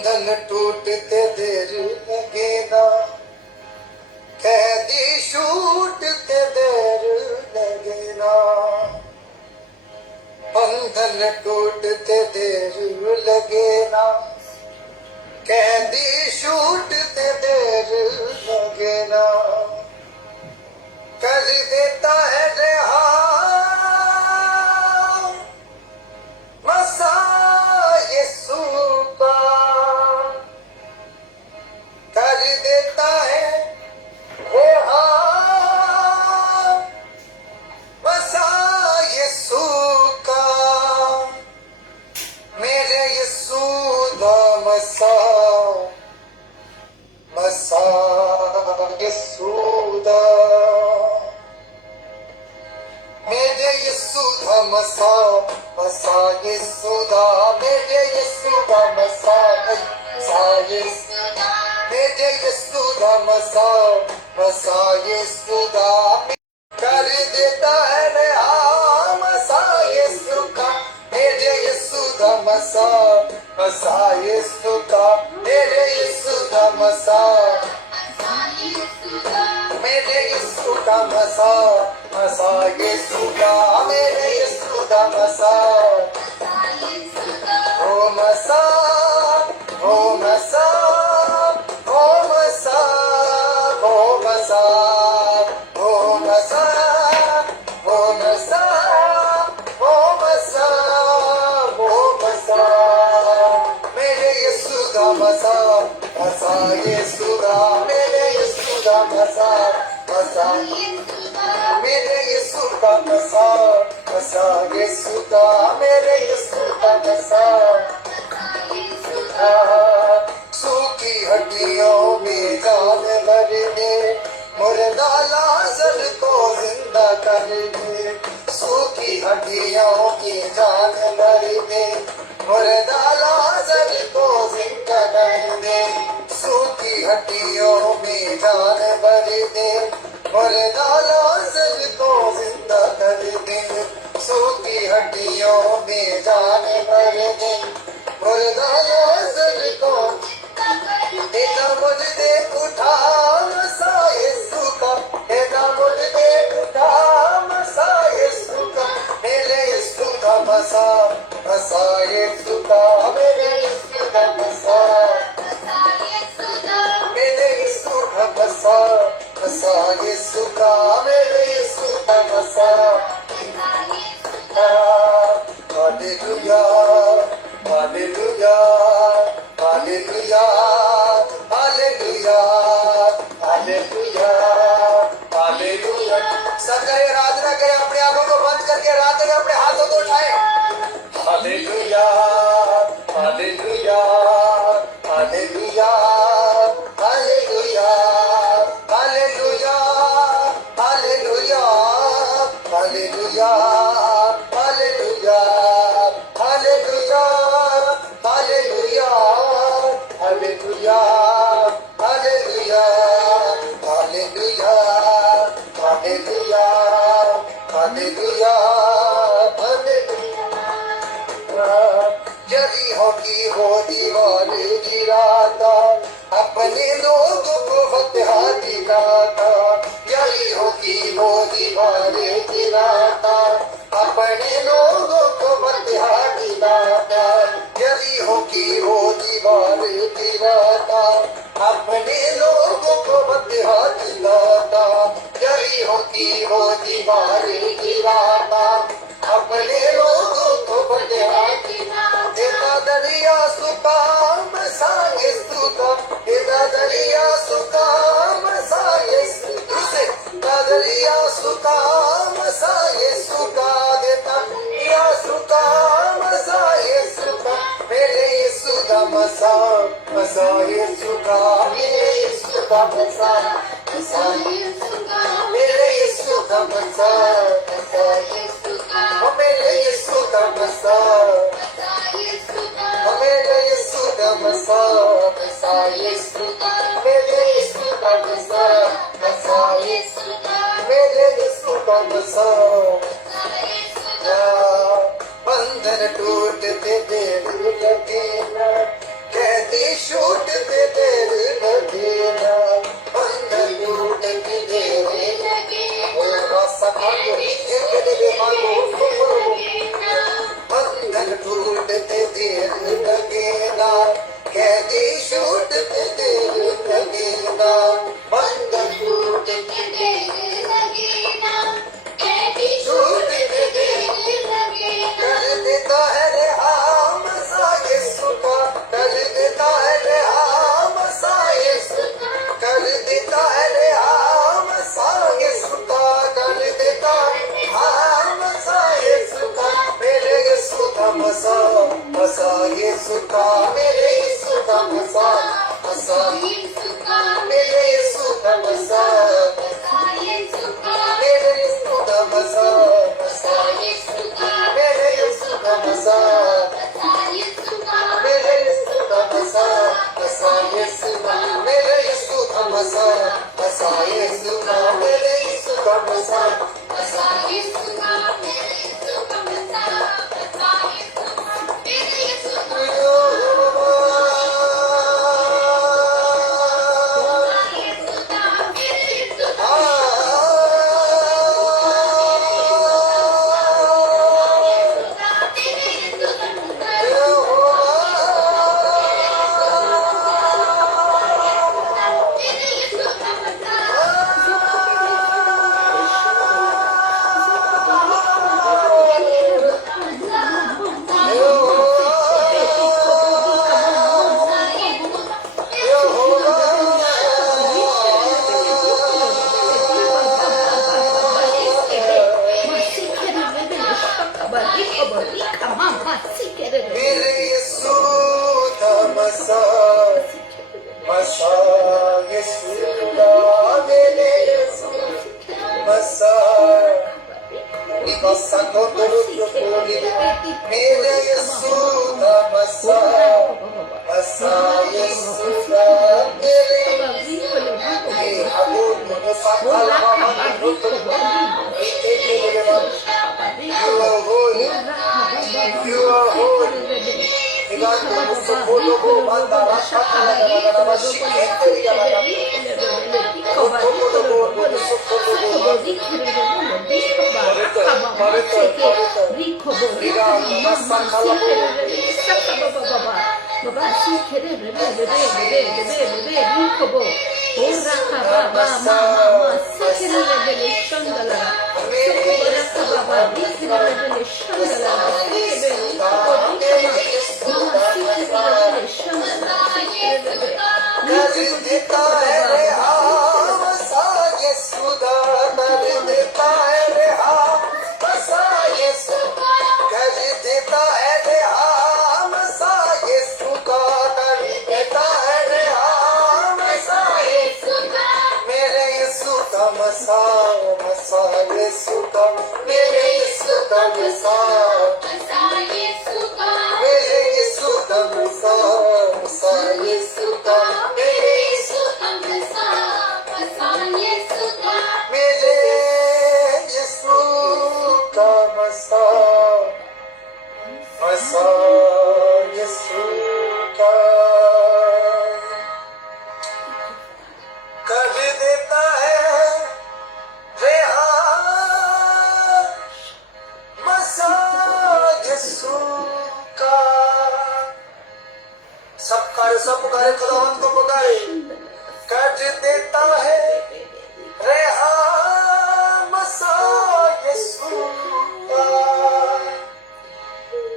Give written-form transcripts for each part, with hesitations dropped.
बंधन टूटते देर लगे ना, कैदी छूटते देर लगे ना, बंधन टूटते देर लगे ना, कैदी छूटते देर लगे ना, कर देता है रिहा मसा यीशु का, कर देता है रिहा मसा यीशु का, मेरे यीशु दा मसा, मसा यीशु दा, मेरे यीशु दा मसा, मसा यीशु दा, मेरे यीशु दा मसा, मसा यीशु दा, मेरे यीशु दा मसा, मसा यीशु दा, कर देता है रिहा मसा यीशु का, मेरे यीशु दा मसा, मसा यीशु का, मेरे यीशु दा मसा, मेरे यीशु का मसा, मसा यीशु का, मेरे यीशु का मसा, ओ मसा, ओ मसा, ओ मसा, ओ मसा, ओ मसा, ओ मसा, ओ मसा, ओ मसा, मेरे यीशु का मसा, मसा यीशु का, मेरे यीशु का मसा, मसा मेरे यीशु का मसा, मसा यीशु का, मेरे यीशु का मसा, सूखी हड्डियों में जान भर दे, मुर्दा लाज़र को जिंदा कर दे, सूखी हड्डियों की जान भर दे, मुर्दा लाज़र को जिंदा कर दे, सूखी हड्डियों में जान भर दे, मुर्दा लाज़र को जिंदा कर दे, सूखी हड्डियों में जान भर दे, मुर्दा लाज़र को देता मुझे उठा मसा यीशु का, देता मुझे उठा मसा यीशु का, मेरे यीशु का मसा, मसा यीशु का, मेरे यीशु का मसा, मेरे यीशु का मसा, मसा यीशु का, मेरे यीशु का मसा, hallelujah, hallelujah, hallelujah, hallelujah, hallelujah, hallelujah. सब करे आराधना करें, अपने आंखों को बंद करके आराधना, अपने हाथों को उठाएं। Hallelujah, hallelujah, hallelujah, hallelujah, hallelujah, hallelujah, hallelujah, hallelujah, hallelujah, hallelujah, hallelujah, hallelujah, hallelujah, hallelujah, hallelujah, hallelujah. यरीहो की वो दीवार गिराता, अपने लोगों को फतह दिलाता, यरीहो की वो दीवार गिराता, अपने लोगों को फतह दिलाता, यरीहो की वो दीवार गिराता, अपने लोगों को फतह दिलाता, यरीहो की वो दीवार गिराता, अपने लोगों को फतह देता दरिया सुखा मसा यीशु का, देता दरिया सुखा मसा यीशु से, दरिया सुखा मसा यीशु का, देता दरिया सुखा मसा यीशु का, मेरे यीशु का मसा, मसा यीशु का, मेरे यीशु का मसा, मसा यीशु का, मेरे यीशु का मसा, मसा यीशु का, मेरे यीशु का मसा, मेरे यीशु का मसा, मसा यीशु का, मेरे यीशु का मसा, मसा यीशु का, मेरे यीशु का मसा, बंधन टूटते देर लगे ना, कैदी टूटते देर लगे ना, कैदी छूटते देर लगे ना, बंधन टूटते देर लगे ना, कैदी छूटते देर लगे ना। कर देता है रेहाम सा यीशु का, कर देता है रेहाम सा यीशु का, कर देता है रेहाम सा यीशु का, कर देता है रेहाम सा यीशु का, मेरे यीशु का मसा मसा यीशु का, मेरे यीशु का मसा मसा यीशु का मेरे यीशु का मसा यीशु का मेरे यीशु का मसा मसा यीशु का मेरे यीशु का मसा यीशु का मेरे यीशु का मसा मसा यीशु का मेरे यीशु का मसा मसा यीशु का मेरे यीशु का मसा मसा यीशु का मेरे यीशु का मसा यीशु का मेरे यीशु का मेरे यीशु का मसा मसा यीशु का मेरे यीशु मसा मसा को मेरे यीशु का मसा मसा यीशु का मेरे You are holy. You are holy. कर देता है रेहाम सा यीशु का, कर देता है रेहाम सा यीशु का, कर देता है रेहाम सा यीशु का, कर देता है रेहाम सा यीशु का, मेरे यीशु का मसा मसा यीशु का, मेरे यीशु का मसा यीशु का मेरे यीशु का मसा मसा यीशु का, मेरे यीशु का मसा यीशु का मेरे यीशु का मसा मसा यीशु का, कर देता है रेहाम मसा यीशु का। सब पुकारे खुदावंत को पुकारे, कर देता है रेहाम सा यीशु का,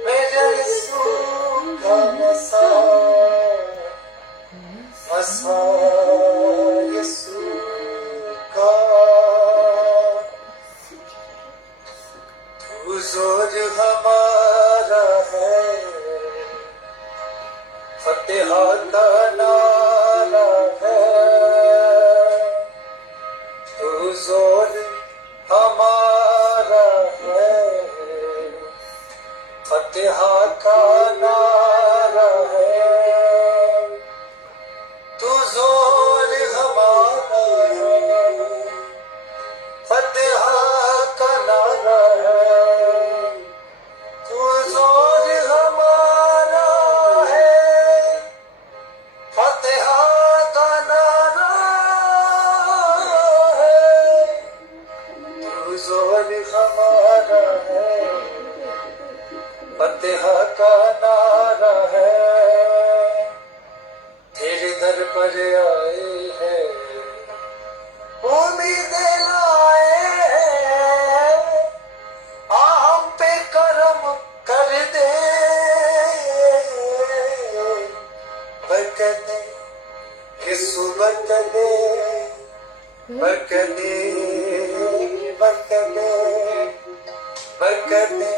मेरे यीशु का मसा मसा यीशु का। तू जोर हमारा है, फतेह का नारा है, तू जोर हमारा है, फतेह का नारा है, तू जोर हमारा है, फतेह का नारा है, तू जोर हमारा है, बरकते बरकते बरकते बरकते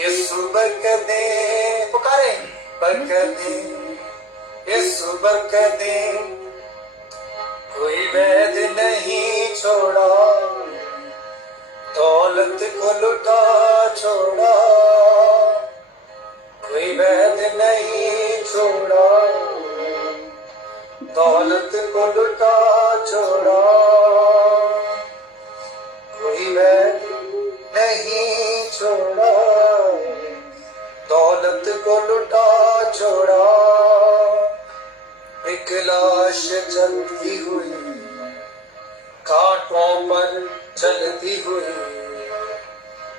यीशु बरकते पुकारे बरकते यीशु बरकते कोई वैद नहीं छोड़ा दौलत को लुटा छोड़ा कोई वैद नहीं छोड़ा दौलत को लुटा छोड़ा कोई वैद नहीं छोड़ा दौलत को लुटा छोड़ा एक लाश चलती हुई कांटों पर चलती हुई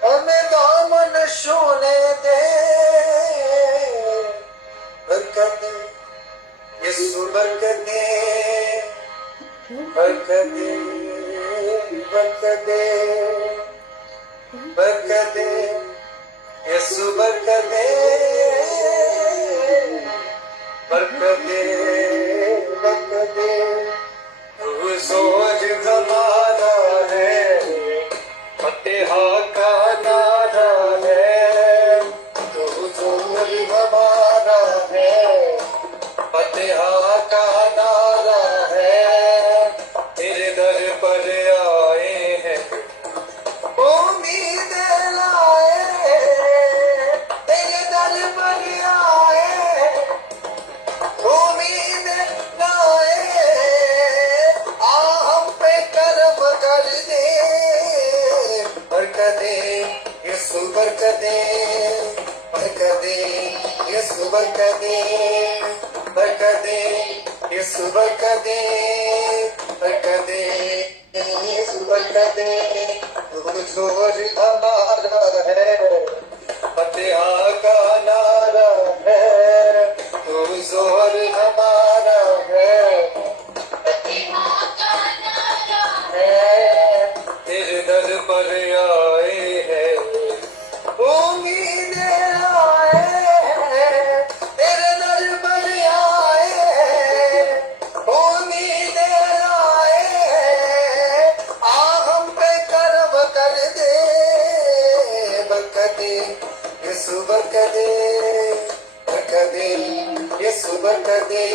हमें दामन छूने दे बरकते यीशु बरकते बरकते बरकते बरकते यीशु बरकते बरकते बरकते तू सोच हमारा है फतेहा का नारा है तू सोच हमारा है फतेहा का नारा है तेरे दर पर आए हैं उम्मीद लाए तेरे दर पर आए उम्मीद लाए आ हम पे कर्म कर दे बरकते यीशु बरकते बरकते यीशु बरकते बरकते यीशु बरकते बरकते यीशु बरकते तू जोर हमारा है फतेहा का नारा है तू जोर हमारा है तेरे दर पर आए हैं उम्मीद आए तेरे दर पर आए उम्मीद आए आ हम पे कर्म कर दे बरकते यीशु बरकते बरकते यीशु बरकते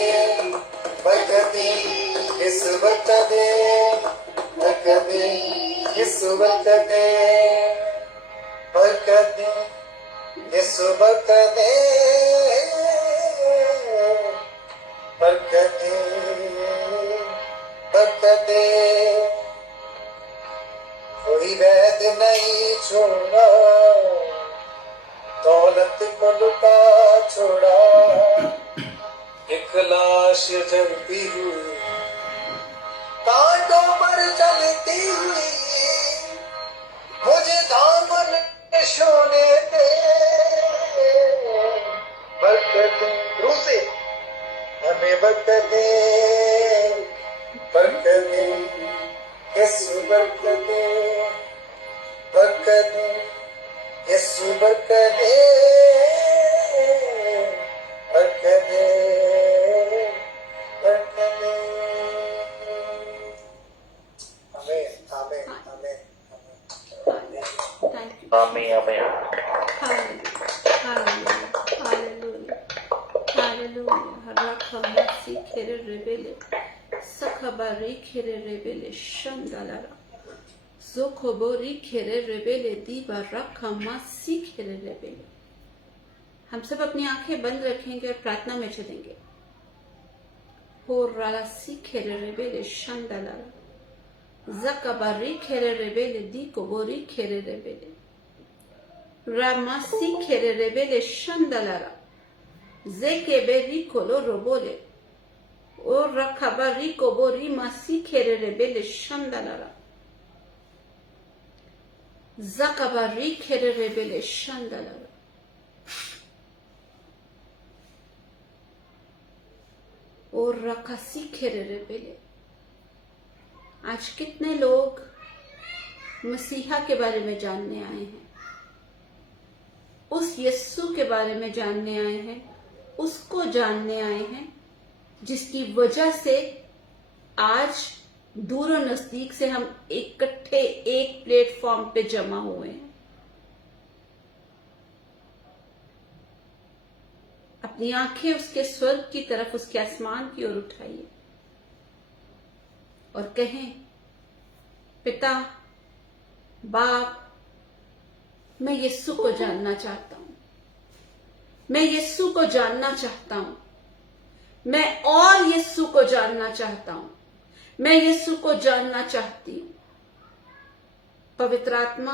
बरकते यीशु बरकते बरकते यीशु बरकते बरकते यीशु बरकते बरकते बरकते कोई वैद नहीं छोड़ा दौलत को लुटा छोड़ा एक लाश जलती हुई कांटों पर चलती हुई मुझे दामन छूने दे बरकते रूह से हमें बरकते बरकते यीशु बरकते बरकते यीशु बरकते बरकते बरकते आमीन आमीन आमीन Thank you. Amen, amen. Hallelujah. Hallelujah. Hallelujah. Harakamasi kere rebele. Sakabari kere rebele. Shandalara. Zokobori kere rebele. Diva rakamasi kere rebele. हम सब अपनी आंखें बंद रखेंगे और प्रार्थना में चलेंगे. हो रासी खेरे rebele shandalara. Zakabari kere rebele di kobori kere rebele. Ramasi kere rebele shandalara. Zekeberi kolo robole. O rakabari kobori masi kere rebele shandalara. Zakabari kere rebele shandalara. और रकासी खेरे rebele. आज कितने लोग मसीहा के बारे में जानने आए हैं, उस यीशु के बारे में जानने आए हैं, उसको जानने आए हैं जिसकी वजह से आज दूर और नजदीक से हम इकट्ठे एक प्लेटफॉर्म पे जमा हुए हैं। अपनी आंखें उसके स्वर्ग की तरफ, उसके आसमान की ओर उठाइए और कहें, पिता, बाप, मैं यीशु को जानना चाहता हूं। मैं यीशु को जानना चाहता हूं। मैं और यीशु को जानना चाहता हूं। मैं यीशु को जानना चाहती हूं। पवित्र आत्मा,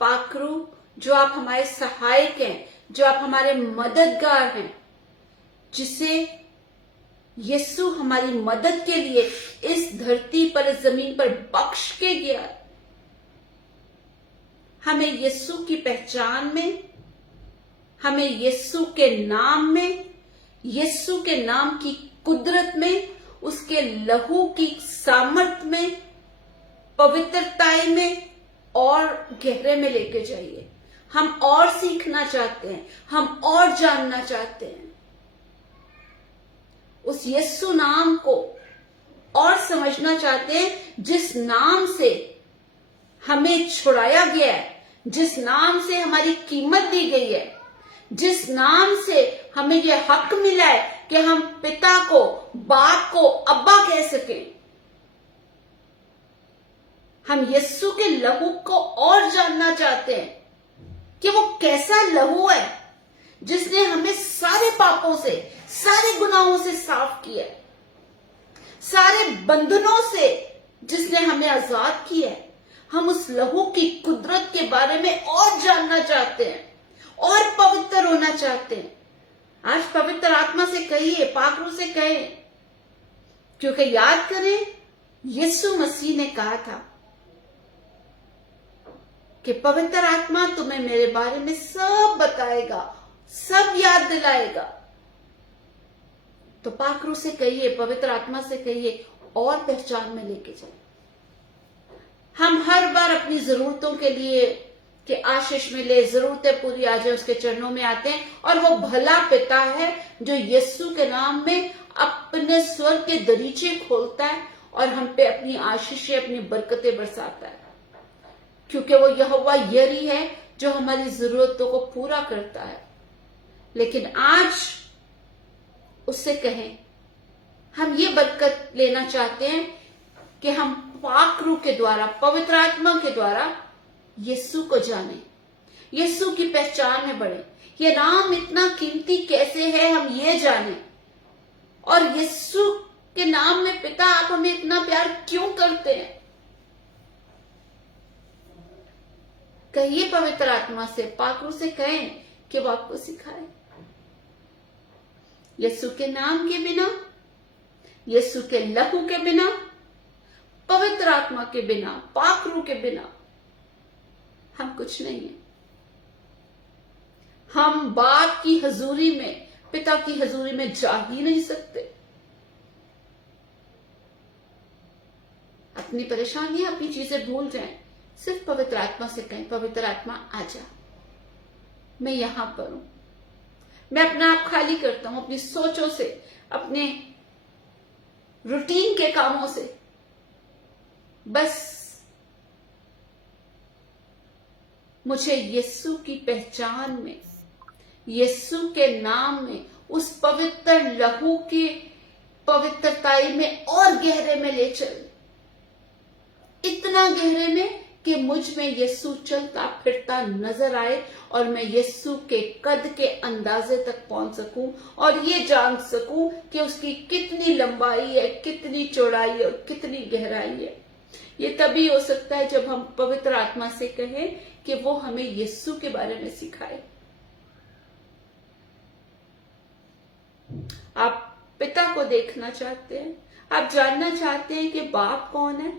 पाकरू, जो आप हमारे सहायक हैं, जो आप हमारे मददगार हैं, जिसे यीशु हमारी मदद के लिए इस धरती पर, इस जमीन पर बख्श के गया, हमें यीशु की पहचान में, हमें यीशु के नाम में, यीशु के नाम की कुदरत में, उसके लहू की सामर्थ्य में, पवित्रताई में और गहरे में लेके जाइए। हम और सीखना चाहते हैं, हम और जानना चाहते हैं। उस यीशु नाम को और समझना चाहते हैं, जिस नाम से हमें छुड़ाया गया है, जिस नाम से हमारी कीमत दी गई है, जिस नाम से हमें यह हक मिला है कि हम पिता को, बाप को अब्बा कह सकें। हम यीशु के लहू को और जानना चाहते हैं कि वो कैसा लहू है जिसने हमें सारे पापों से, सारे गुनाहों से साफ किया है, सारे बंधनों से जिसने हमें आजाद किया है। हम उस लहू की कुदरत के बारे में और जानना चाहते हैं और पवित्र होना चाहते हैं। आज पवित्र आत्मा से कहिए, पाकरू से कहें, क्योंकि याद करें, यीशु मसीह ने कहा था कि पवित्र आत्मा तुम्हें मेरे बारे में सब बताएगा, सब याद दिलाएगा। तो पाकरू से कहिए, पवित्र आत्मा से कहिए और पहचान में लेके जाए। हम हर बार अपनी जरूरतों के लिए कि आशीष मिले, जरूरतें पूरी आ जाए, उसके चरणों में आते हैं, और वो भला पिता है जो यीशु के नाम में अपने स्वर्ग के दरीचे खोलता है और हम पे अपनी आशीषें, अपनी बरकतें बरसाता है, क्योंकि वो यहोवा यरी है जो हमारी जरूरतों को पूरा करता है। लेकिन आज उससे कहें, हम ये बरकत लेना चाहते हैं कि हम पाकरू के द्वारा, पवित्र आत्मा के द्वारा यीशु को जाने, यीशु की पहचान में बढ़े। ये नाम इतना कीमती कैसे है हम ये जाने, और यीशु के नाम में पिता आप हमें इतना प्यार क्यों करते हैं। कहिए पवित्र आत्मा से, पाकरू से कहें कि वो आपको सिखाए। यीशु के नाम के बिना, यीशु के लहू के बिना, पवित्र आत्मा के बिना, पाकरू के बिना हम कुछ नहीं है। हम बाप की हजूरी में, पिता की हजूरी में जा ही नहीं सकते। अपनी परेशानियां, अपनी चीजें भूल जाएं, सिर्फ पवित्र आत्मा से कहें, पवित्र आत्मा आजा, मैं यहां पर हूं। मैं अपना आप खाली करता हूं अपनी सोचों से, अपने रूटीन के कामों से। बस मुझे यीशु की पहचान में, यीशु के नाम में, उस पवित्र लहू की पवित्रताई में और गहरे में ले चल, इतना गहरे में कि मुझ में यीशु चलता फिरता नजर आए और मैं यीशु के कद के अंदाजे तक पहुंच सकूं और ये जान सकूं कि उसकी कितनी लंबाई है, कितनी चौड़ाई है और कितनी गहराई है। ये तभी हो सकता है जब हम पवित्र आत्मा से कहें कि वो हमें यीशु के बारे में सिखाए। आप पिता को देखना चाहते हैं, आप जानना चाहते हैं कि बाप कौन है,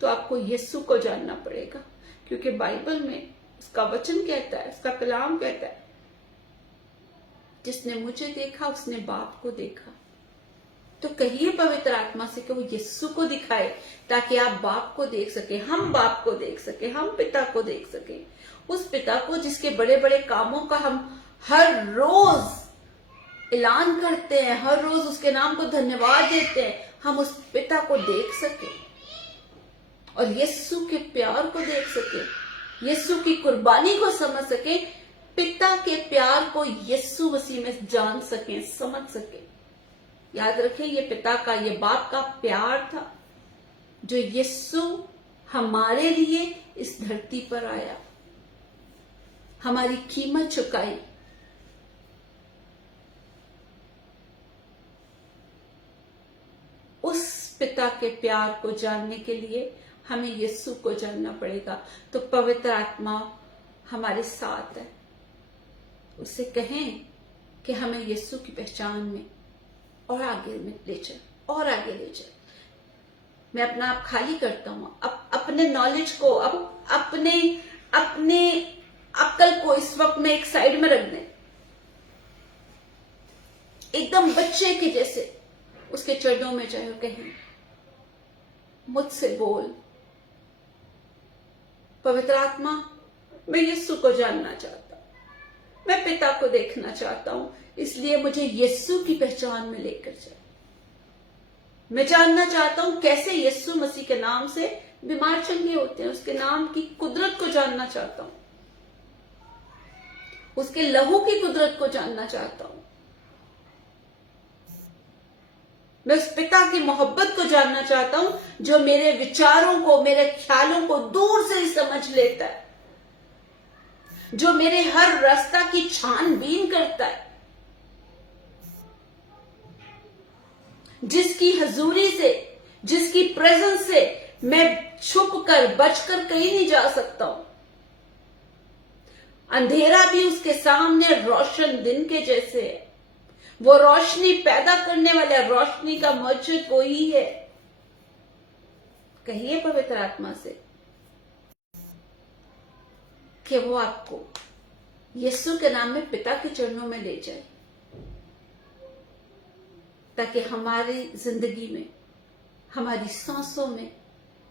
तो आपको यीशु को जानना पड़ेगा, क्योंकि बाइबल में उसका वचन कहता है, उसका कलाम कहता है, जिसने मुझे देखा उसने बाप को देखा। तो कहिए पवित्र आत्मा से कि वो यीशु को दिखाए, ताकि आप बाप को देख सके, हम बाप को देख सके, हम पिता को देख सके, उस पिता को जिसके बड़े बड़े कामों का हम हर रोज ऐलान करते हैं, हर रोज उसके नाम को धन्यवाद देते हैं, हम उस पिता को देख सके और यीशु के प्यार को देख सके, यीशु की कुर्बानी को समझ सके, पिता के प्यार को यीशु मसीह में जान सके, समझ सके। याद रखें, ये पिता का, ये बाप का प्यार था जो यीशु हमारे लिए इस धरती पर आया, हमारी कीमत चुकाई। उस पिता के प्यार को जानने के लिए हमें यीशु को जानना पड़ेगा। तो पवित्र आत्मा हमारे साथ है, उससे कहें कि हमें यीशु की पहचान में और आगे में ले चल, और आगे ले चल। मैं अपना आप खाली करता हूं, अपने नॉलेज को, अपने अक्ल को इस वक्त में एक साइड में रख दें, एकदम बच्चे के जैसे उसके चरणों में जाए और कहें, मुझसे बोल पवित्र आत्मा, मैं यीशु को जानना चाहता हूं, मैं पिता को देखना चाहता हूं, इसलिए मुझे यीशु की पहचान में लेकर जाए। मैं जानना चाहता हूं कैसे यीशु मसीह के नाम से बीमार चंगे होते हैं, उसके नाम की कुदरत को जानना चाहता हूं, उसके लहू की कुदरत को जानना चाहता हूं, मैं उस पिता की मोहब्बत को जानना चाहता हूं जो मेरे विचारों को, मेरे ख्यालों को दूर से ही समझ लेता है, जो मेरे हर रास्ता की छानबीन करता है, जिसकी हजूरी से, जिसकी प्रेजेंस से मैं छुप कर, बचकर कहीं नहीं जा सकता हूं। अंधेरा भी उसके सामने रोशन दिन के जैसे है। वो रोशनी पैदा करने वाला, रोशनी का मौजूद वही है। कहिए पवित्र आत्मा से कि वो आपको यीशु के नाम में पिता के चरणों में ले जाए, ताकि हमारी जिंदगी में, हमारी सांसों में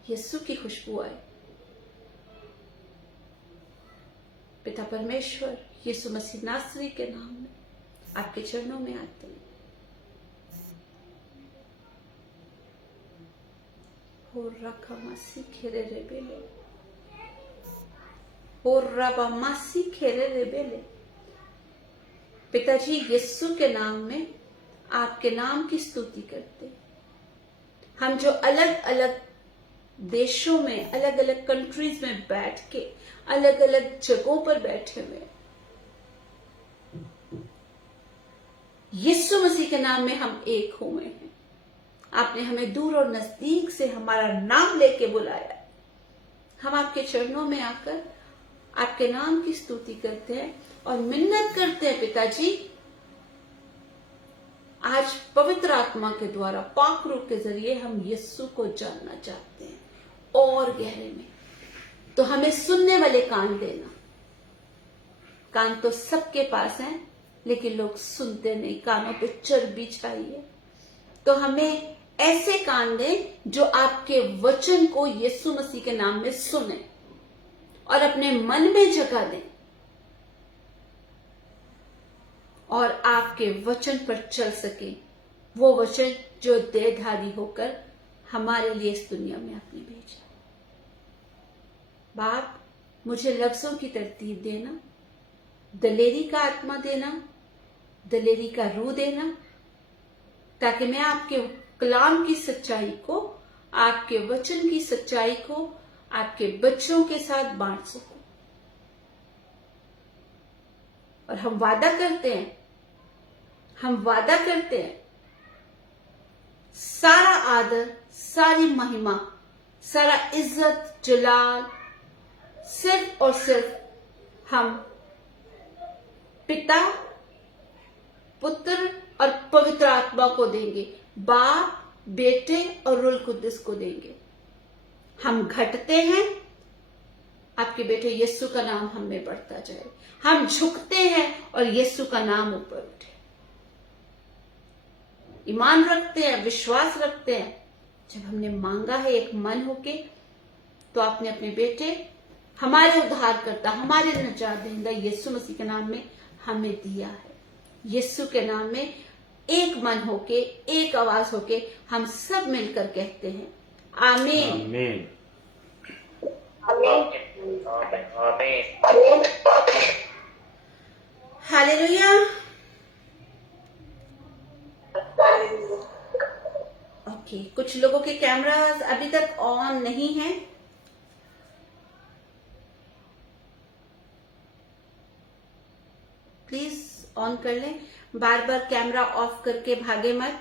यीशु की खुशबू आए। पिता परमेश्वर, यीशु मसीह नासरी के नाम में आपके चरणों में आते हैं। हो रखा मासी खेरे रे बेले, हो रबा मासी खेरे रे बेले। पिताजी, यीशु के नाम में आपके नाम की स्तुति करते। हम जो अलग अलग देशों में, अलग अलग कंट्रीज में बैठ के, अलग अलग जगहों पर बैठे हुए, यीशु मसीह के नाम में हम एक हुए हैं। आपने हमें दूर और नजदीक से हमारा नाम लेके बुलाया। हम आपके चरणों में आकर आपके नाम की स्तुति करते हैं और मिन्नत करते हैं पिताजी, आज पवित्र आत्मा के द्वारा, पाक रूह के जरिए हम यीशु को जानना चाहते हैं और गहरे में। तो हमें सुनने वाले कान देना। कान तो सबके पास हैं, लेकिन लोग सुनते नहीं, कानों पे चर्बी छाई है। तो हमें ऐसे कान दें जो आपके वचन को यीशु मसीह के नाम में सुने और अपने मन में जगह दें और आपके वचन पर चल सके, वो वचन जो देहधारी होकर हमारे लिए इस दुनिया में आपने भेजा। बाप, मुझे लफ्जों की तरतीब देना, दलेरी का आत्मा देना, दलेरी का रूह देना, ताकि मैं आपके कलाम की सच्चाई को, आपके वचन की सच्चाई को आपके बच्चों के साथ बांट सकूं। और हम वादा करते हैं, सारा आदर, सारी महिमा, सारा इज्जत, जलाल सिर्फ और सिर्फ हम पिता, पुत्र और पवित्र आत्मा को देंगे। बाप, बेटे और रूह कुद्दुस को देंगे। हम घटते हैं, आपके बेटे यीशु का नाम हम में बढ़ता जाए। हम झुकते हैं और यीशु का नाम ऊपर उठे। ईमान रखते हैं, विश्वास रखते हैं। जब हमने मांगा है एक मन होके, तो आपने अपने बेटे, हमारे उद्धारकर्ता, हमारे निजात दहिंदा यीशु मसीह के नाम में हमें दिया है। यीशु के नाम में एक मन होके, एक आवाज होके हम सब मिलकर कहते हैं आमीन। आमीन। हालेलुया। ओके, कुछ लोगों के कैमरास अभी तक ऑन नहीं है। प्लीज ऑन कर लें, बार बार कैमरा ऑफ करके भागे मत।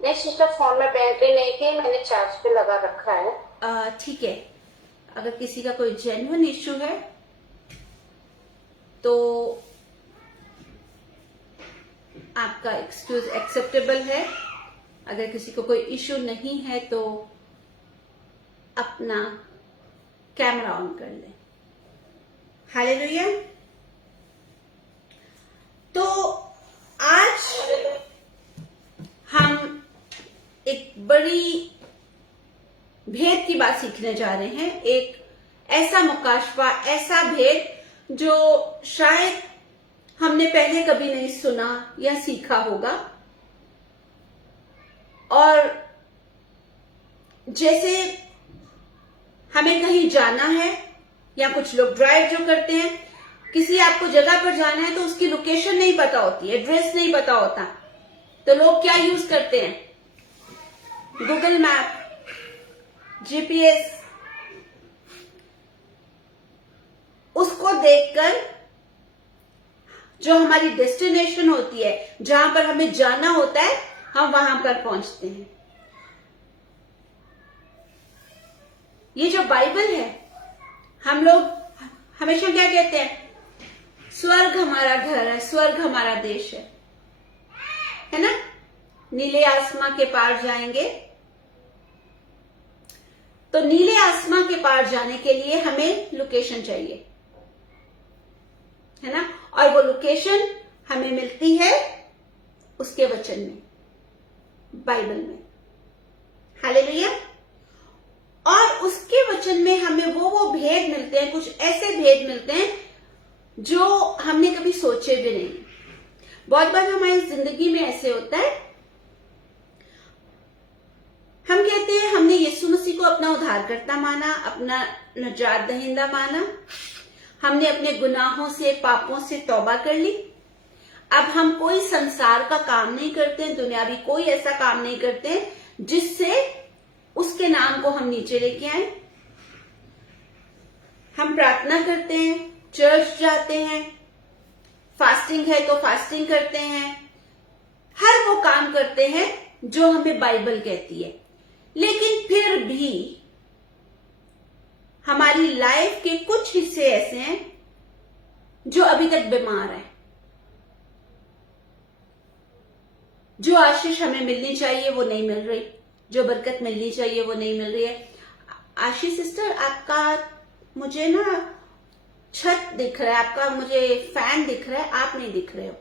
नहीं सिस्टर, फोन में बैटरी नहीं थी, मैंने चार्ज पे लगा रखा है। ठीक है, अगर किसी का कोई जेन्युइन इश्यू है तो आपका एक्सक्यूज एक्सेप्टेबल है। अगर किसी को कोई इश्यू नहीं है तो अपना कैमरा ऑन कर लें। हालेलुया। तो आज हम एक बड़ी भेद की बात सीखने जा रहे हैं। एक ऐसा मुकाशफा, ऐसा भेद जो शायद हमने पहले कभी नहीं सुना या सीखा होगा। और जैसे हमें कहीं जाना है या कुछ लोग ड्राइव जो करते हैं, किसी आपको जगह पर जाना है तो उसकी लोकेशन नहीं पता होती, एड्रेस नहीं पता होता, तो लोग क्या यूज करते हैं? Google map, GPS. उसको देखकर जो हमारी डेस्टिनेशन होती है, जहां पर हमें जाना होता है, हम वहां पर पहुंचते हैं। ये जो बाइबल है, हम लोग हमेशा क्या कहते हैं? स्वर्ग हमारा घर है, स्वर्ग हमारा देश है ना? नीले आसमां के पार जाएंगे। तो नीले आसमां के पार जाने के लिए हमें लोकेशन चाहिए, है ना? और वो लोकेशन हमें मिलती है उसके वचन में, बाइबल में। हालेलुया। और उसके वचन में हमें वो भेद मिलते हैं, कुछ ऐसे भेद मिलते हैं जो हमने कभी सोचे भी नहीं। बहुत बार हमारी जिंदगी में ऐसे होता है, हम कहते हैं हमने यीशु मसीह को अपना उद्धारकर्ता माना, अपना नजात दहिंदा माना, हमने अपने गुनाहों से, पापों से तौबा कर ली। अब हम कोई संसार का काम नहीं करते हैं, दुनियावी कोई ऐसा काम नहीं करते हैं जिससे उसके नाम को हम नीचे लेके आए। हम प्रार्थना करते हैं, चर्च जाते हैं, फास्टिंग है तो फास्टिंग करते हैं, हर वो काम करते हैं जो हमें बाइबल कहती है। लेकिन फिर भी हमारी लाइफ के कुछ हिस्से ऐसे हैं जो अभी तक बीमार हैं। जो आशीष हमें मिलनी चाहिए वो नहीं मिल रही, जो बरकत मिलनी चाहिए वो नहीं मिल रही है। आशीष सिस्टर, आपका मुझे ना छत दिख रहा है, आपका मुझे फैन दिख रहा है, आप नहीं दिख रहे हो।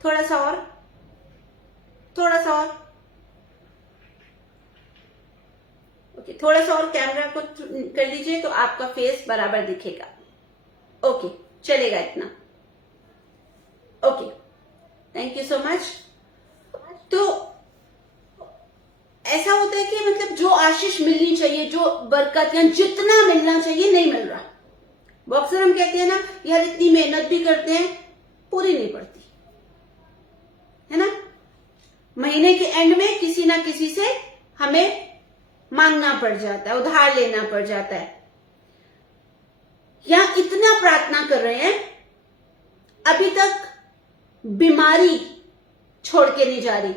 थोड़ा सा और, थोड़ा सा और, ओके, थोड़ा सा और कैमरा को कर लीजिए तो आपका फेस बराबर दिखेगा। ओके, चलेगा इतना। Okay, thank you so much. तो ऐसा होता है कि मतलब जो आशीष मिलनी चाहिए, जो बरकत या जितना मिलना चाहिए नहीं मिल रहा। बॉक्सर हम कहते हैं ना, यार इतनी मेहनत भी करते हैं, पूरी नहीं पड़ती, है ना? महीने के एंड में किसी ना किसी से हमें मांगना पड़ जाता है, उधार लेना पड़ जाता है। या इतना प्रार्थना कर रहे हैं, अभी तक बीमारी छोड़ के नहीं जा रही।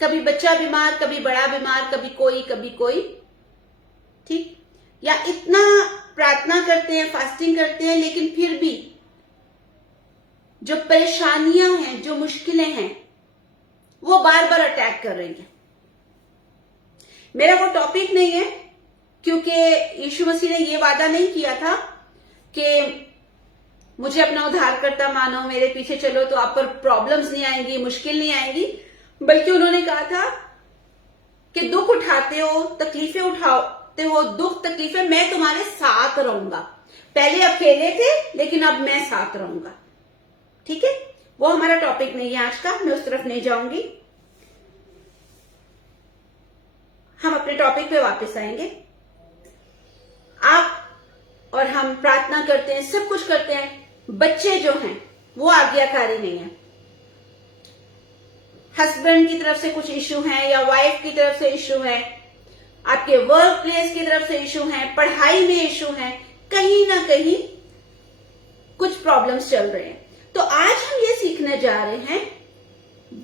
कभी बच्चा बीमार, कभी बड़ा बीमार, कभी कोई, ठीक? या इतना प्रार्थना करते हैं, फास्टिंग करते हैं, लेकिन फिर भी जो परेशानियां हैं, जो मुश्किलें हैं, वो बार बार अटैक कर रही हैं। मेरा वो टॉपिक नहीं है, क्योंकि यीशु मसीह ने ये वादा नहीं किया था कि मुझे अपना उद्धारकर्ता मानो, मेरे पीछे चलो तो आप पर प्रॉब्लम्स नहीं आएंगी, मुश्किल नहीं आएंगी। बल्कि उन्होंने कहा था कि दुख उठाते हो, तकलीफें उठाते हो, दुख तकलीफें, मैं तुम्हारे साथ रहूंगा। पहले अकेले थे, लेकिन अब मैं साथ रहूंगा। ठीक है, वो हमारा टॉपिक नहीं है आज का, मैं उस तरफ नहीं जाऊंगी। हम अपने टॉपिक पे वापस आएंगे। आप और हम प्रार्थना करते हैं, सब कुछ करते हैं, बच्चे जो हैं वो आज्ञाकारी नहीं है। हस्बैंड की तरफ से कुछ इशू है या वाइफ की तरफ से इशू है, आपके वर्क प्लेस की तरफ से इशू है, पढ़ाई में इशू है, कहीं ना कहीं कुछ प्रॉब्लम्स चल रहे हैं। तो आज हम ये सीखने जा रहे हैं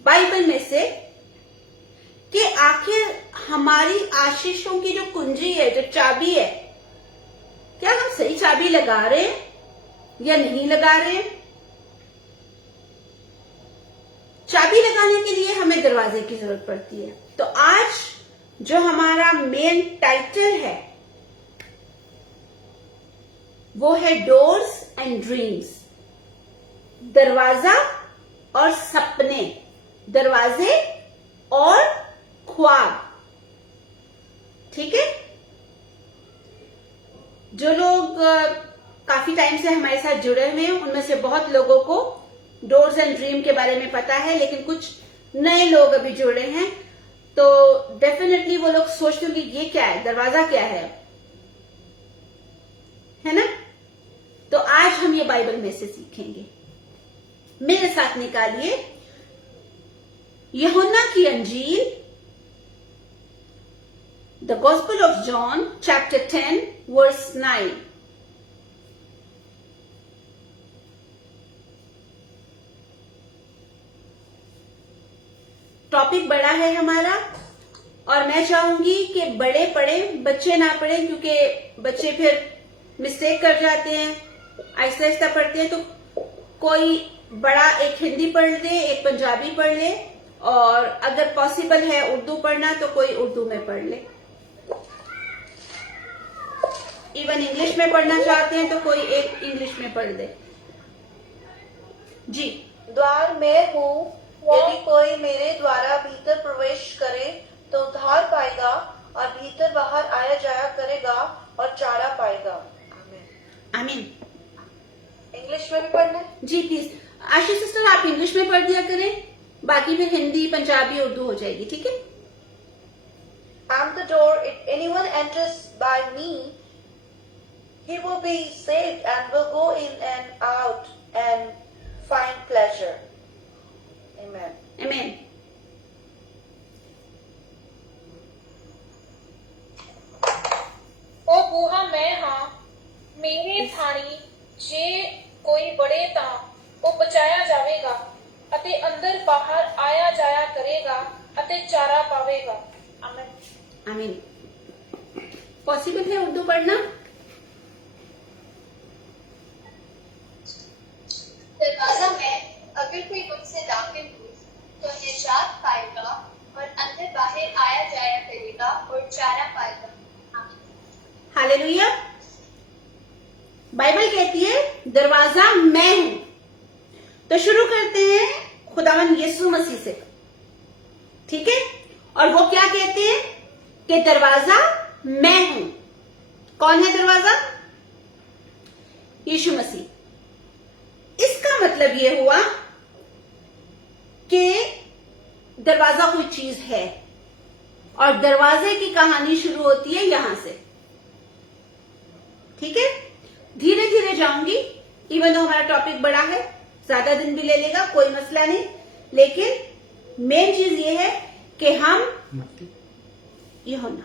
बाइबल में से कि आखिर हमारी आशीषों की जो कुंजी है, जो चाबी है, क्या हम सही चाबी लगा रहे हैं या नहीं लगा रहे हैं। चाबी लगाने के लिए हमें दरवाजे की जरूरत पड़ती है। तो आज जो हमारा मेन टाइटल है वो है डोर्स एंड ड्रीम्स, दरवाजा और सपने, दरवाजे और ख्वाब। ठीक है, जो लोग काफी टाइम से हमारे साथ जुड़े हुए हैं उनमें से बहुत लोगों को डोर्स एंड ड्रीम के बारे में पता है, लेकिन कुछ नए लोग अभी जुड़े हैं तो डेफिनेटली वो लोग सोचते होंगे ये क्या है, दरवाजा क्या है ना। तो आज हम ये बाइबल में से सीखेंगे। मेरे साथ निकालिए यूहन्ना की अंजील, the Gospel of John chapter 10 verse 9। Topic बड़ा है हमारा और मैं चाहूंगी कि बड़े पढ़े, बच्चे ना पढ़े, क्योंकि बच्चे फिर मिस्टेक कर जाते हैं, आहिस्ता आहिस्ता पढ़ते हैं। तो कोई बड़ा एक हिंदी पढ़ ले, एक पंजाबी पढ़ ले, और अगर पॉसिबल है उर्दू पढ़ना तो कोई उर्दू में पढ़ ले। इवन इंग्लिश में पढ़ना चाहते हैं तो कोई एक इंग्लिश में पढ़ दे। जी। द्वार मैं हूँ, यदि कोई मेरे द्वारा भीतर प्रवेश करे तो उद्धार पाएगा और भीतर बाहर आया जाया करेगा और चारा पाएगा। आमीन। इंग्लिश में भी पढ़ना है? जी प्लीज आशीष सिस्टर, आप इंग्लिश में पढ़ दिया करें, बाकी फिर हिंदी पंजाबी उर्दू हो जाएगी। ठीक है। I am the door. If anyone enters by me, he will be saved and will go in and out and find pleasure. Amen. Amen. ओ बूहा मैं हाँ, मेरे थानी जे कोई बड़े तां ਉਹ ਬਚਾਇਆ ਜਾਵੇਗਾ ਅਤੇ ਅੰਦਰ ਬਾਹਰ ਆਇਆ ਜਾਇਆ ਕਰੇਗਾ ਅਤੇ ਚਾਰਾ ਪਾਵੇਗਾ। आमीन। आमीन। पॉसिबल है उर्दू पढ़ना? दरवाजा मैं, अगर कोई मुझसे दाखिल हो तो निजात पाएगा और अंदर बाहर आया जाया करेगा और चारा पाएगा। हालेलुया। बाइबल कहती है दरवाजा मैं हूं। तो शुरू करते हैं खुदावन यीशु मसीह से। ठीक है, और वो क्या कहते हैं कि दरवाजा मैं हूं। कौन है दरवाजा? यीशु मसीह। इसका मतलब ये हुआ कि दरवाजा कोई चीज है और दरवाजे की कहानी शुरू होती है यहां से। ठीक है, धीरे धीरे जाऊंगी, इवन तो हमारा टॉपिक बड़ा है, ज्यादा दिन भी ले लेगा, कोई मसला नहीं, लेकिन मेन चीज ये है कि हम यूहन्ना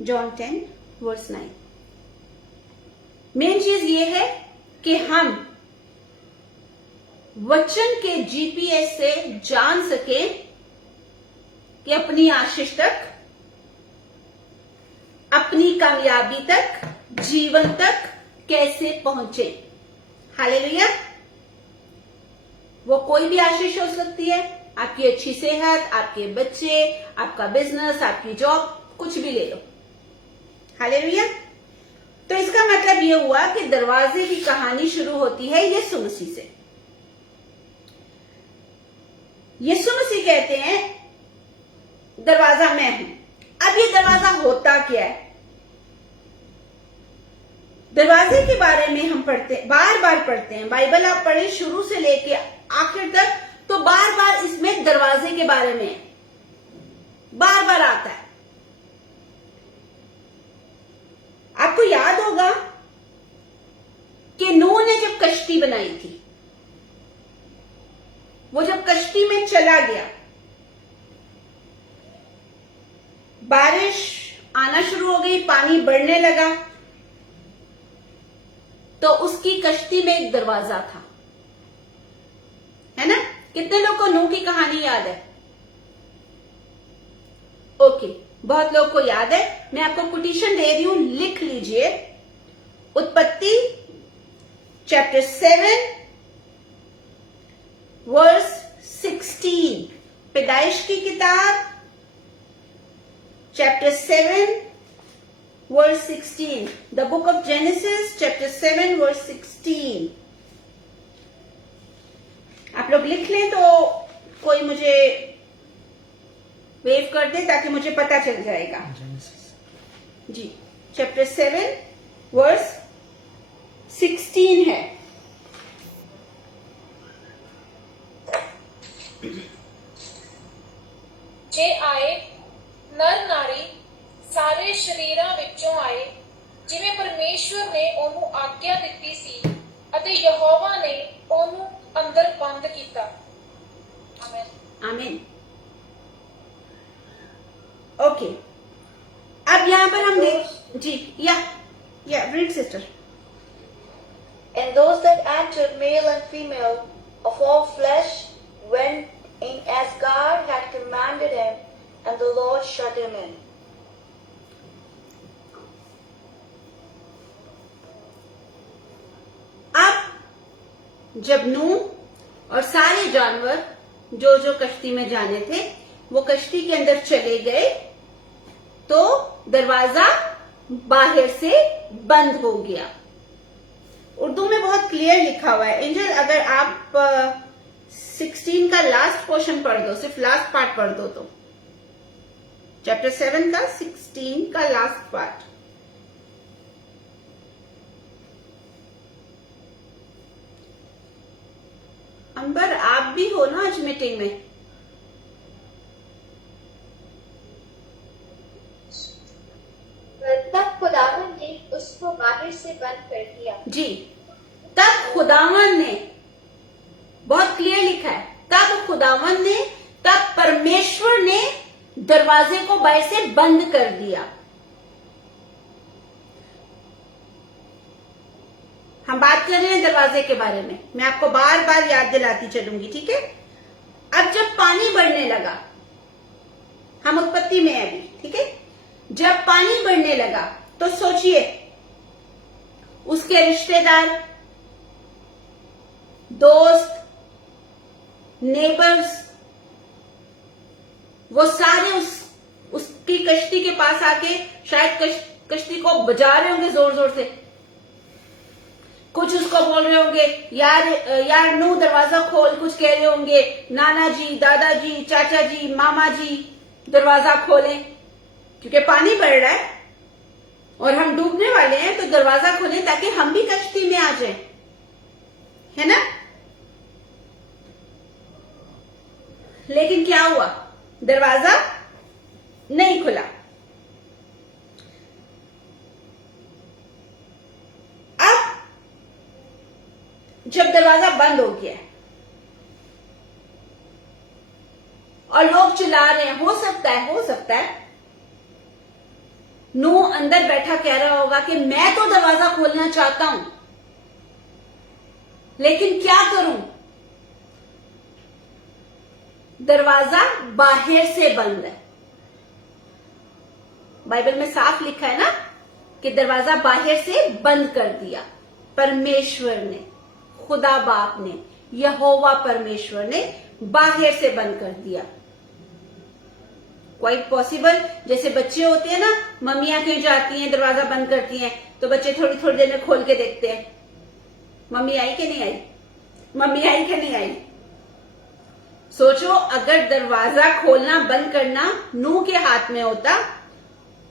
जॉन 10 वर्स 9, मेन चीज ये है कि हम वचन के जीपीएस से जान सके कि अपनी आशीष तक, अपनी कामयाबी तक, जीवन तक कैसे पहुंचे। हालेलुया। वो कोई भी आशीष हो सकती है, आपकी अच्छी सेहत, आपके बच्चे, आपका बिजनेस, आपकी जॉब, कुछ भी ले लो। हालेलुया। तो इसका मतलब ये हुआ कि दरवाजे की कहानी शुरू होती है यीशु मसीह से। यीशु मसीह कहते हैं दरवाजा मैं हूं। अब ये दरवाजा होता क्या है? दरवाजे के बारे में हम बार बार पढ़ते हैं। बाइबल आप पढ़े शुरू से लेके आखिर तक, तो बार बार इसमें दरवाजे के बारे में बार बार आता है। आपको याद होगा कि नूह ने जब कश्ती बनाई थी, वो जब कश्ती में चला गया, बारिश आना शुरू हो गई, पानी बढ़ने लगा, तो उसकी कश्ती में एक दरवाजा था, है ना? कितने लोग को नूह की कहानी याद है? ओके, बहुत लोग को याद है। मैं आपको कोटेशन दे रही हूं, लिख लीजिए। उत्पत्ति चैप्टर 7 वर्स 16, पैदाइश की किताब chapter 7 verse 16, the book of Genesis chapter 7 verse 16। आप लोग लिख लें तो कोई मुझे वेव कर दे ताकि मुझे पता चल जाएगा। जी, चैप्टर 7 वर्स 16 है। जे आए नर नारी ਸਾਰੇ ਸ਼ਰੀਰਾਂ ਵਿੱਚੋਂ ਆਏ, ਜਿਵੇਂ ਪਰਮੇਸ਼ਵਰ ਨੇ ਉਹਨੂੰ ਆਗਿਆ ਦਿੱਤੀ ਸੀ, ਅਤੇ ਯਹੋਵਾ ਨੇ ਉਹਨੂੰ ਅੰਦਰ ਬੰਦ ਕੀਤਾ। ਆਮੀਨ आमीन। ओके, अब यहां पर हम जी या read sister. And those that entered, male and female, of all flesh, went in as God had commanded him, and the Lord shut him in. अब जब नूह और सारे जानवर जो जो कश्ती में जाने थे वो कश्ती के अंदर चले गए, तो दरवाजा बाहर से बंद हो गया। उर्दू में बहुत क्लियर लिखा हुआ है। एंजल, अगर आप 16 का लास्ट पोर्शन पढ़ दो, सिर्फ लास्ट पार्ट पढ़ दो, तो चैप्टर 7 का 16 का लास्ट पार्ट। अंबर, आप भी हो ना आज मीटिंग में? तब खुदावन ने उसको बाहर से बंद कर दिया। जी, तब खुदावन ने, बहुत क्लियर लिखा है, तब खुदावन ने, तब परमेश्वर ने दरवाजे को बाहर से बंद कर दिया। हम बात कर रहे हैं दरवाजे के बारे में, मैं आपको बार बार याद दिलाती चलूंगी, ठीक है? अब जब पानी बढ़ने लगा, हम उत्पत्ति में हैं अभी, ठीक है? जब पानी बढ़ने लगा तो सोचिए, उसके रिश्तेदार, दोस्त, नेबर्स, वो सारे उसकी कश्ती के पास आके शायद कश्ती को बजा रहे होंगे जोर जोर से, कुछ उसको बोल रहे होंगे, यार नूह दरवाजा खोल, कुछ कह रहे होंगे, नाना जी, दादाजी, चाचा जी, मामा जी दरवाजा खोलें, क्योंकि पानी बढ़ रहा है और हम डूबने वाले हैं, तो दरवाजा खोलें ताकि हम भी कश्ती में आ जाएं, है ना? लेकिन क्या हुआ? दरवाजा नहीं खुला। अब जब दरवाजा बंद हो गया और लोग चिल्ला रहे हैं, हो सकता है नूह अंदर बैठा कह रहा होगा कि मैं तो दरवाजा खोलना चाहता हूं, लेकिन क्या करूं? दरवाजा बाहर से बंद है। बाइबल में साफ लिखा है ना कि दरवाजा बाहर से बंद कर दिया परमेश्वर ने, खुदा बाप ने, यहोवा परमेश्वर ने बाहर से बंद कर दिया। क्वाइट पॉसिबल, जैसे बच्चे होते हैं ना, मम्मियां कहीं जाती हैं, दरवाजा बंद करती हैं, तो बच्चे थोड़ी थोड़ी देर में खोल के देखते हैं, मम्मी आई कि नहीं आई, मम्मी आई कि नहीं आई। सोचो, अगर दरवाजा खोलना बंद करना नूह के हाथ में होता,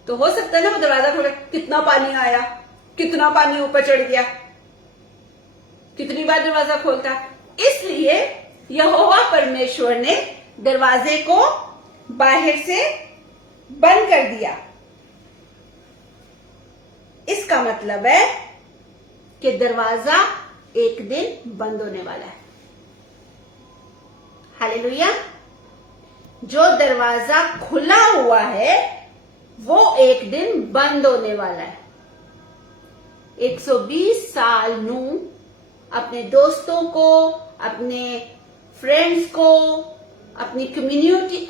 तो हो सकता है ना वो दरवाजा खोल, कितना पानी आया, कितना पानी ऊपर चढ़ गया, कितनी बार दरवाजा खोलता। इसलिए यहोवा परमेश्वर ने दरवाजे को बाहर से बंद कर दिया। इसका मतलब है कि दरवाजा एक दिन बंद होने वाला है। हालेलुया। जो दरवाजा खुला हुआ है वो एक दिन बंद होने वाला है। 120 साल नूह अपने दोस्तों को, अपने फ्रेंड्स को, अपनी कम्युनिटी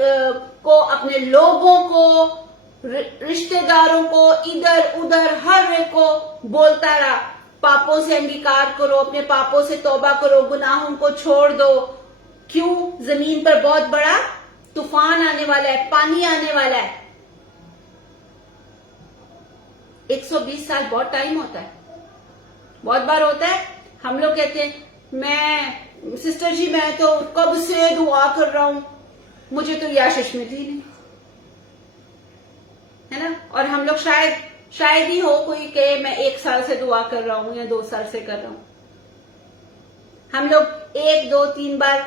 को, अपने लोगों को, रिश्तेदारों को, इधर उधर हर एक को बोलता रहा, पापों से अंगीकार करो, अपने पापों से तौबा करो, गुनाहों को छोड़ दो। क्यों? जमीन पर बहुत बड़ा तूफान आने वाला है, पानी आने वाला है। 120 साल बहुत टाइम होता है। बहुत बार होता है हम लोग कहते हैं, सिस्टर जी मैं तो कब से दुआ कर रहा हूं, मुझे तो ये आशीष मिली नहीं, है ना। और हम लोग शायद ही हो कोई कहे मैं 1 साल से दुआ कर रहा हूं या 2 साल से कर रहा हूं। हम लोग 1, 2, 3 बार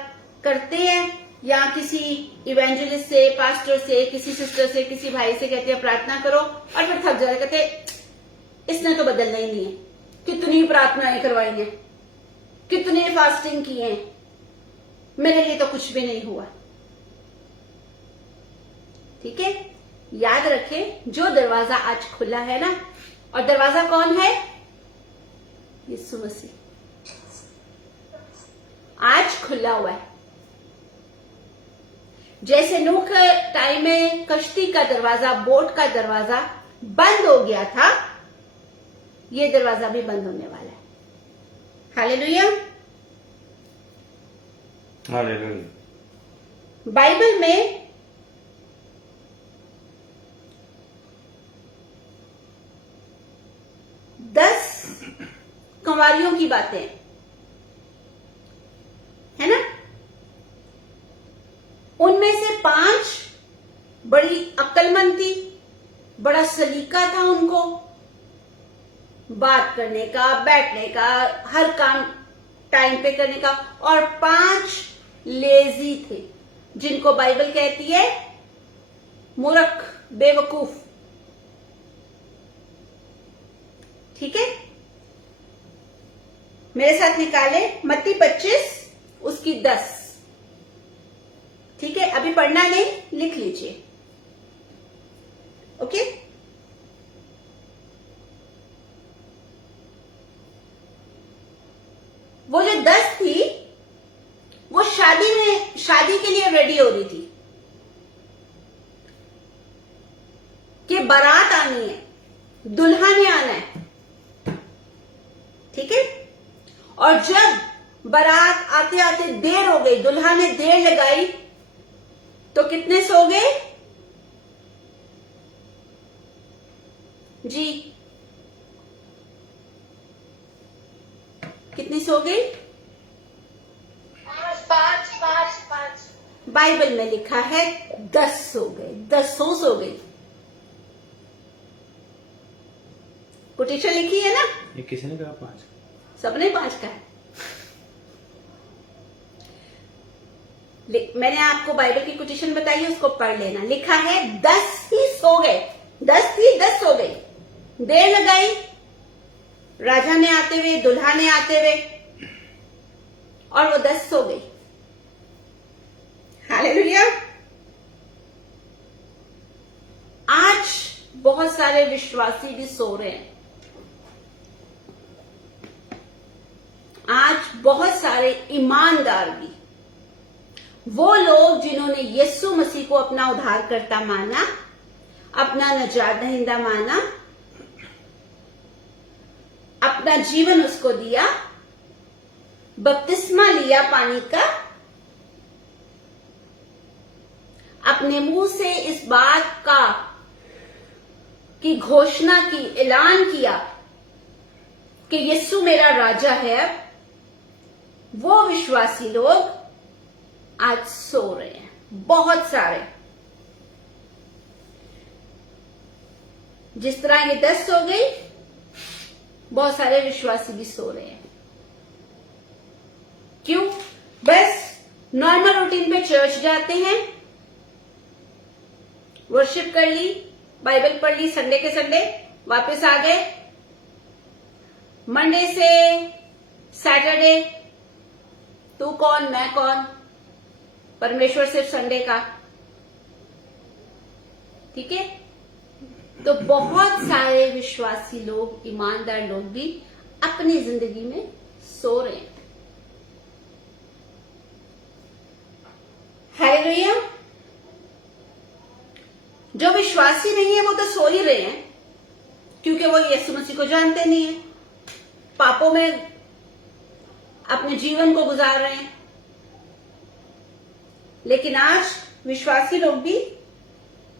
करते हैं, या किसी इवेंजलिस्ट से, पास्टर से, किसी सिस्टर से, किसी भाई से कहते हैं प्रार्थना करो, और फिर थक जाते, कहते इसने तो बदलना ही नहीं है, कितनी प्रार्थनाएं करवाई हैं, कितने फास्टिंग किए हैं, मेरे लिए तो कुछ भी नहीं हुआ। ठीक है, याद रखें जो दरवाजा आज खुला है ना, और दरवाजा कौन है? यीशु मसीह आज खुला हुआ है। जैसे नूह के टाइम में कश्ती का दरवाजा, बोट का दरवाजा बंद हो गया था, ये दरवाजा भी बंद होने वाला है। हालेलुया। हालेलुया। बाइबल में कंवारियों की बातें है ना। उनमें से 5 बड़ी अक्लमंद थी, बड़ा सलीका था उनको बात करने का, बैठने का, हर काम टाइम पे करने का, और 5 लेजी थे जिनको बाइबल कहती है मूर्ख, बेवकूफ। ठीक है, मेरे साथ निकाले मत्ती 25 उसकी 10। ठीक है, अभी पढ़ना नहीं, लिख लीजिए। ओके, वो जो 10 थी वो शादी के लिए रेडी हो रही थी कि बारात आनी है, दुल्हा ने आना है। ठीक है, और जब बारात आते आते देर हो गई, दुल्हा ने देर लगाई, तो कितने सो गए जी? कितनी सो गई? 5 बाइबल में लिखा है 10 सो गए, 10 सो गई। कोटेशन लिखी है ना, ये किसी ने कहा 5? सबने 5 का है। मैंने आपको बाइबल की कोटेशन बताई है, उसको पढ़ लेना। लिखा है 10 ही सो गए, 10 थी 10 सो गई। देर लगाई राजा ने आते हुए, दुल्हा ने आते हुए, और वो 10 सो गई। हालेलुया। आज बहुत सारे विश्वासी भी सो रहे हैं। आज बहुत सारे ईमानदार भी, वो लोग जिन्होंने यीशु मसीह को अपना उद्धारकर्ता माना, अपना नजात दहिंदा माना, अपना जीवन उसको दिया, बपतिस्मा लिया पानी का, अपने मुंह से इस बात का की घोषणा की, ऐलान किया कि यीशु मेरा राजा है, वो विश्वासी लोग आज सो रहे हैं, बहुत सारे। जिस तरह ये 10 सो गई, बहुत सारे विश्वासी भी सो रहे हैं। क्यों? बस नॉर्मल रूटीन पे चर्च जाते हैं, वर्शिप कर ली, बाइबल पढ़ ली संडे के संडे, वापस आ गए। मंडे से सैटरडे तू कौन मैं कौन, परमेश्वर सिर्फ संडे का। ठीक है? तो बहुत सारे विश्वासी लोग, ईमानदार लोग भी अपनी जिंदगी में सो रहे हैं। हालेलुया। जो विश्वासी नहीं है वो तो सो ही रहे हैं, क्योंकि वो यीशु मसीह को जानते नहीं है, पापों में अपने जीवन को गुजार रहे हैं। लेकिन आज विश्वासी लोग भी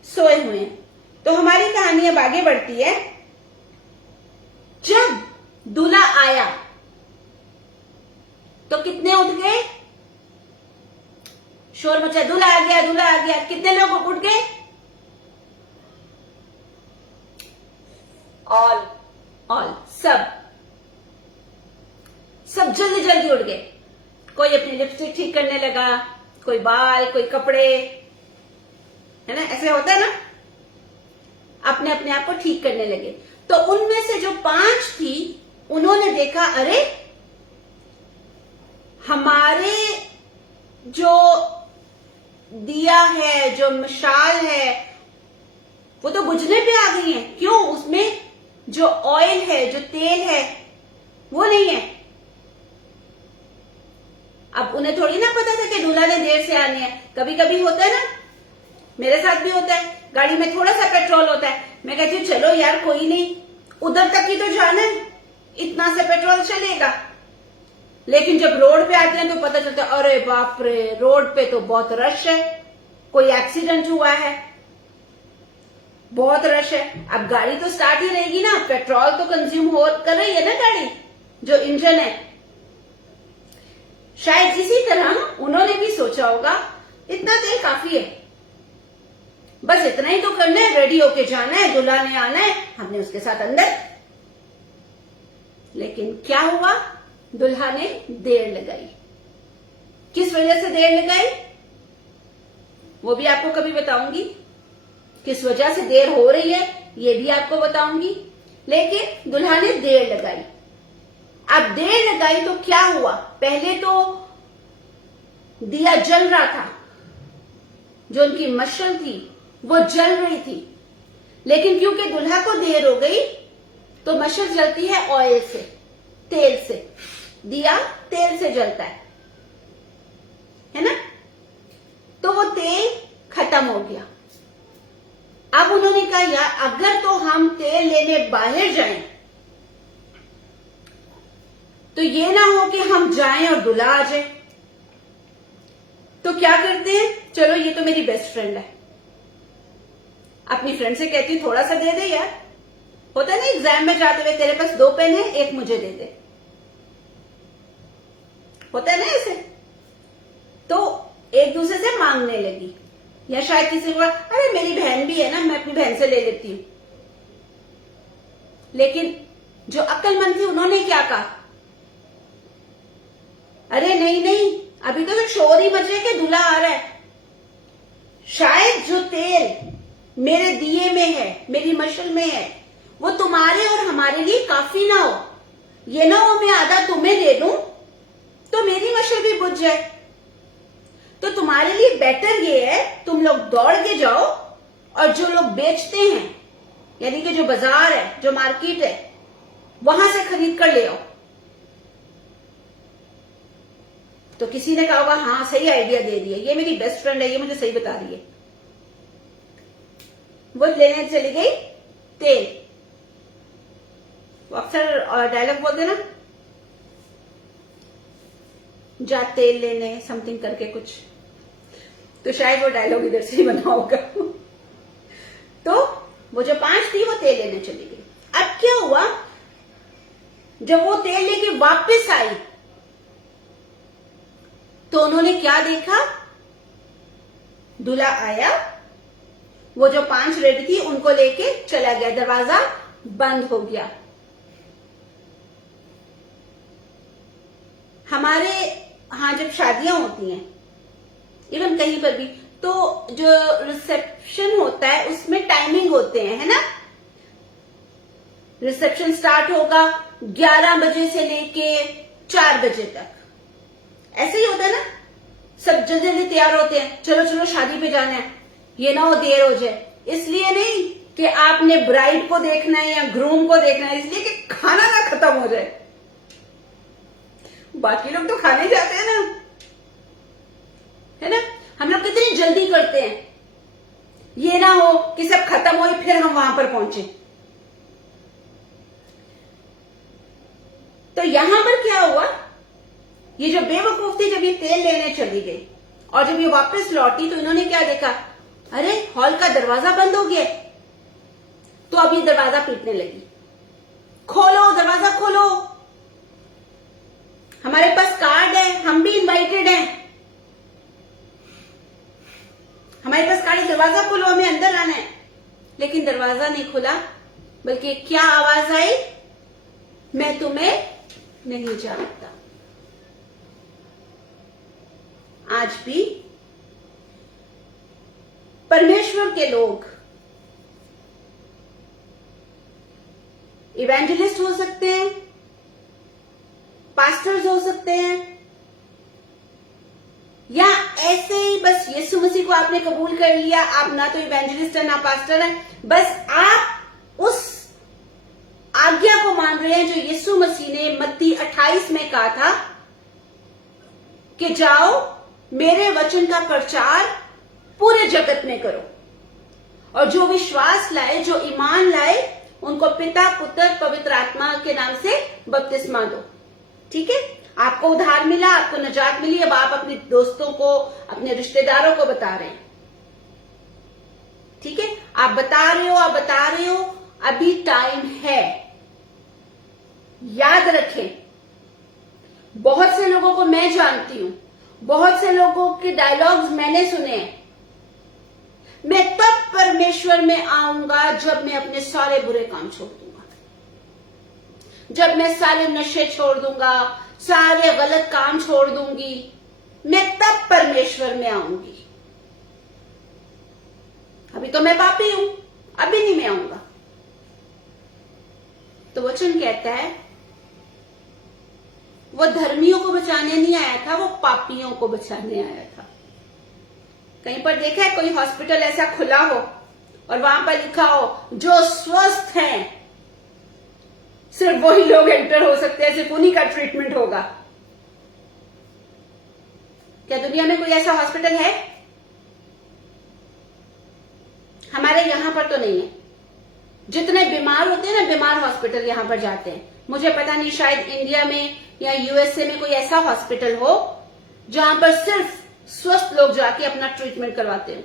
सोए हुए हैं। तो हमारी कहानी अब आगे बढ़ती है। जब दूल्हा आया तो कितने उठ गए? शोर मचा, दूल्हा आ गया, दूल्हा आ गया। कितने लोग उठ गए? ऑल, सब जल्दी जल्दी उठ गए। कोई अपनी लिपस्टिक ठीक करने लगा, कोई बाल, कोई कपड़े, है ना, ऐसे होता है ना, अपने अपने आप को ठीक करने लगे। तो उनमें से जो 5 थी, उन्होंने देखा, अरे हमारे जो दिया है, जो मशाल है, वो तो बुझने पे आ गई है। क्यों? उसमें जो ऑयल है, जो तेल है, वो नहीं है। अब उन्हें थोड़ी ना पता था कि दूल्हा ने देर से आनी है। कभी कभी होता है ना, मेरे साथ भी होता है, गाड़ी में थोड़ा सा पेट्रोल होता है, मैं कहती हूँ चलो यार कोई नहीं, उधर तक ही तो जाना है, इतना से पेट्रोल चलेगा। लेकिन जब रोड पे आते हैं तो पता चलता है, अरे बाप रे, रोड पे तो बहुत रश है, कोई एक्सीडेंट हुआ है, बहुत रश है। अब गाड़ी तो स्टार्ट ही रहेगी ना, पेट्रोल तो कंज्यूम कर रही है ना गाड़ी, जो इंजन है। शायद इसी तरह उन्होंने भी सोचा होगा, इतना तेल काफी है, बस इतना ही तो करना है, रेडी होके जाना है, दूल्हा ने आना है, हमने उसके साथ अंदर। लेकिन क्या हुआ? दूल्हा ने देर लगाई। किस वजह से देर लगाई वो भी आपको कभी बताऊंगी, किस वजह से देर हो रही है ये भी आपको बताऊंगी। लेकिन दूल्हा ने देर लगाई। अब देर लगाई तो क्या हुआ? पहले तो दिया जल रहा था, जो उनकी मशाल थी वो जल रही थी, लेकिन क्योंकि दूल्हा को देर हो गई तो मशाल जलती है ऑयल से, तेल से। दिया तेल से जलता है ना? तो वो तेल खत्म हो गया। अब उन्होंने कहा, यार अगर तो हम तेल लेने बाहर जाएं तो ये ना हो कि हम जाएं और दूल्हा आ जाए। तो क्या करते हैं, चलो ये तो मेरी बेस्ट फ्रेंड है, अपनी फ्रेंड से कहती हूँ थोड़ा सा दे दे यार। होता है ना एग्जाम में जाते हुए, तेरे पास 2 पेन है, एक मुझे दे दे, होता है ना ऐसे। तो एक दूसरे से मांगने लगी, या शायद किसी को, अरे मेरी बहन भी है ना, मैं अपनी बहन से ले लेती हूं। लेकिन जो अक्लमंद थी उन्होंने क्या कहा, अरे नहीं नहीं, अभी तो शोर ही मच रहा है कि दूल्हा आ रहा है। शायद जो तेल मेरे दिए में है, मेरी मशाल में है, वो तुम्हारे और हमारे लिए काफी ना हो। ये ना हो मैं आधा तुम्हें दे दूं तो मेरी मशाल भी बुझ जाए। तो तुम्हारे लिए बेटर ये है, तुम लोग दौड़ के जाओ और जो लोग बेचते हैं, यानी कि जो बाजार है, जो मार्केट है, वहां से खरीद कर ले आओ। तो किसी ने कहा होगा, हाँ सही आइडिया दे रही है, ये मेरी बेस्ट फ्रेंड है, ये मुझे सही बता रही है। वो लेने चली गई तेल। वो अक्सर डायलॉग बोलते ना, जा तेल लेने समथिंग करके कुछ, तो शायद वो डायलॉग इधर से ही बना होगा। तो वो जो 5 थी वो तेल लेने चली गई। अब क्या हुआ, जब वो तेल लेके वापस आई तो उन्होंने क्या देखा, दूल्हा आया, वो जो 5 रेडी थी उनको लेके चला गया, दरवाजा बंद हो गया। हमारे यहाँ जब शादियां होती हैं, इवन कहीं पर भी, तो जो रिसेप्शन होता है उसमें टाइमिंग होते हैं, है ना। रिसेप्शन स्टार्ट होगा 11 बजे से लेके 4 बजे तक, ऐसे ही होता है ना। सब जल्दी जल्दी तैयार होते हैं, चलो चलो शादी पे जाना है, ये ना हो देर हो जाए। इसलिए नहीं कि आपने ब्राइड को देखना है या ग्रूम को देखना है, इसलिए कि खाना ना खत्म हो जाए। बाकी लोग तो खाने जाते हैं ना, है ना। हम लोग कितनी जल्दी करते हैं, ये ना हो कि सब खत्म हो फिर हम वहां पर पहुंचे। तो यहां पर क्या हुआ, ये जो बेवकूफ थी, जब ये तेल लेने चली गई और जब ये वापस लौटी तो इन्होंने क्या देखा, अरे हॉल का दरवाजा बंद हो गया। तो अब ये दरवाजा पीटने लगी, खोलो दरवाजा खोलो, हमारे पास कार्ड है, हम भी इनवाइटेड हैं, हमारे पास कार्ड है, दरवाजा खोलो, हमें अंदर आना है। लेकिन दरवाजा नहीं खुला, बल्कि क्या आवाज आई, मैं तुम्हें नहीं जानता। आज भी परमेश्वर के लोग इवेंजलिस्ट हो सकते हैं, पास्टर्स हो सकते हैं, या ऐसे ही बस यीशु मसीह को आपने कबूल कर लिया, आप ना तो इवेंजलिस्ट है ना पास्टर है, बस आप उस आज्ञा को मान रहे हैं जो यीशु मसीह ने मत्ती 28 में कहा था कि जाओ मेरे वचन का प्रचार पूरे जगत में करो, और जो विश्वास लाए, जो ईमान लाए, उनको पिता पुत्र पवित्र आत्मा के नाम से बपतिस्मा दो। ठीक है, आपको उद्धार मिला, आपको निजात मिली, अब आप अपने दोस्तों को, अपने रिश्तेदारों को बता रहे हैं। ठीक है, आप बता रहे हो, अभी टाइम है। याद रखें, बहुत से लोगों को मैं जानती हूं, बहुत से लोगों के डायलॉग्स मैंने सुने हैं, मैं तब परमेश्वर में आऊंगा जब मैं अपने सारे बुरे काम छोड़ दूंगा, जब मैं सारे नशे छोड़ दूंगा, सारे गलत काम छोड़ दूंगी, मैं तब परमेश्वर में आऊंगी। अभी तो मैं पापी हूं, अभी नहीं मैं आऊंगा। तो वचन कहता है वो धर्मियों को बचाने नहीं आया था, वो पापियों को बचाने आया था। कहीं पर देखा है कोई हॉस्पिटल ऐसा खुला हो और वहां पर लिखा हो जो स्वस्थ हैं सिर्फ वही लोग एंटर हो सकते हैं, सिर्फ उन्हीं का ट्रीटमेंट होगा? क्या दुनिया में कोई ऐसा हॉस्पिटल है? हमारे यहां पर तो नहीं है। जितने बीमार होते हैं ना, बीमार हॉस्पिटल यहां पर जाते हैं। मुझे पता नहीं, शायद इंडिया में या यूएसए में कोई ऐसा हॉस्पिटल हो जहां पर सिर्फ स्वस्थ लोग जाके अपना ट्रीटमेंट करवाते हो।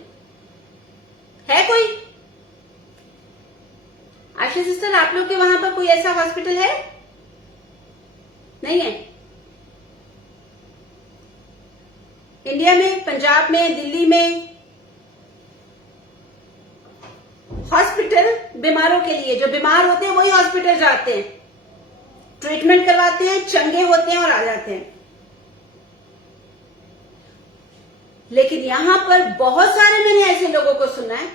है कोई? आशा सिस्टर, आप लोग के वहां पर कोई ऐसा हॉस्पिटल है? नहीं है। इंडिया में, पंजाब में, दिल्ली में हॉस्पिटल बीमारों के लिए, जो बीमार होते हैं वही हॉस्पिटल जाते हैं, ट्रीटमेंट करवाते हैं, चंगे होते हैं और आ जाते हैं। लेकिन यहां पर बहुत सारे, मैंने ऐसे लोगों को सुना है,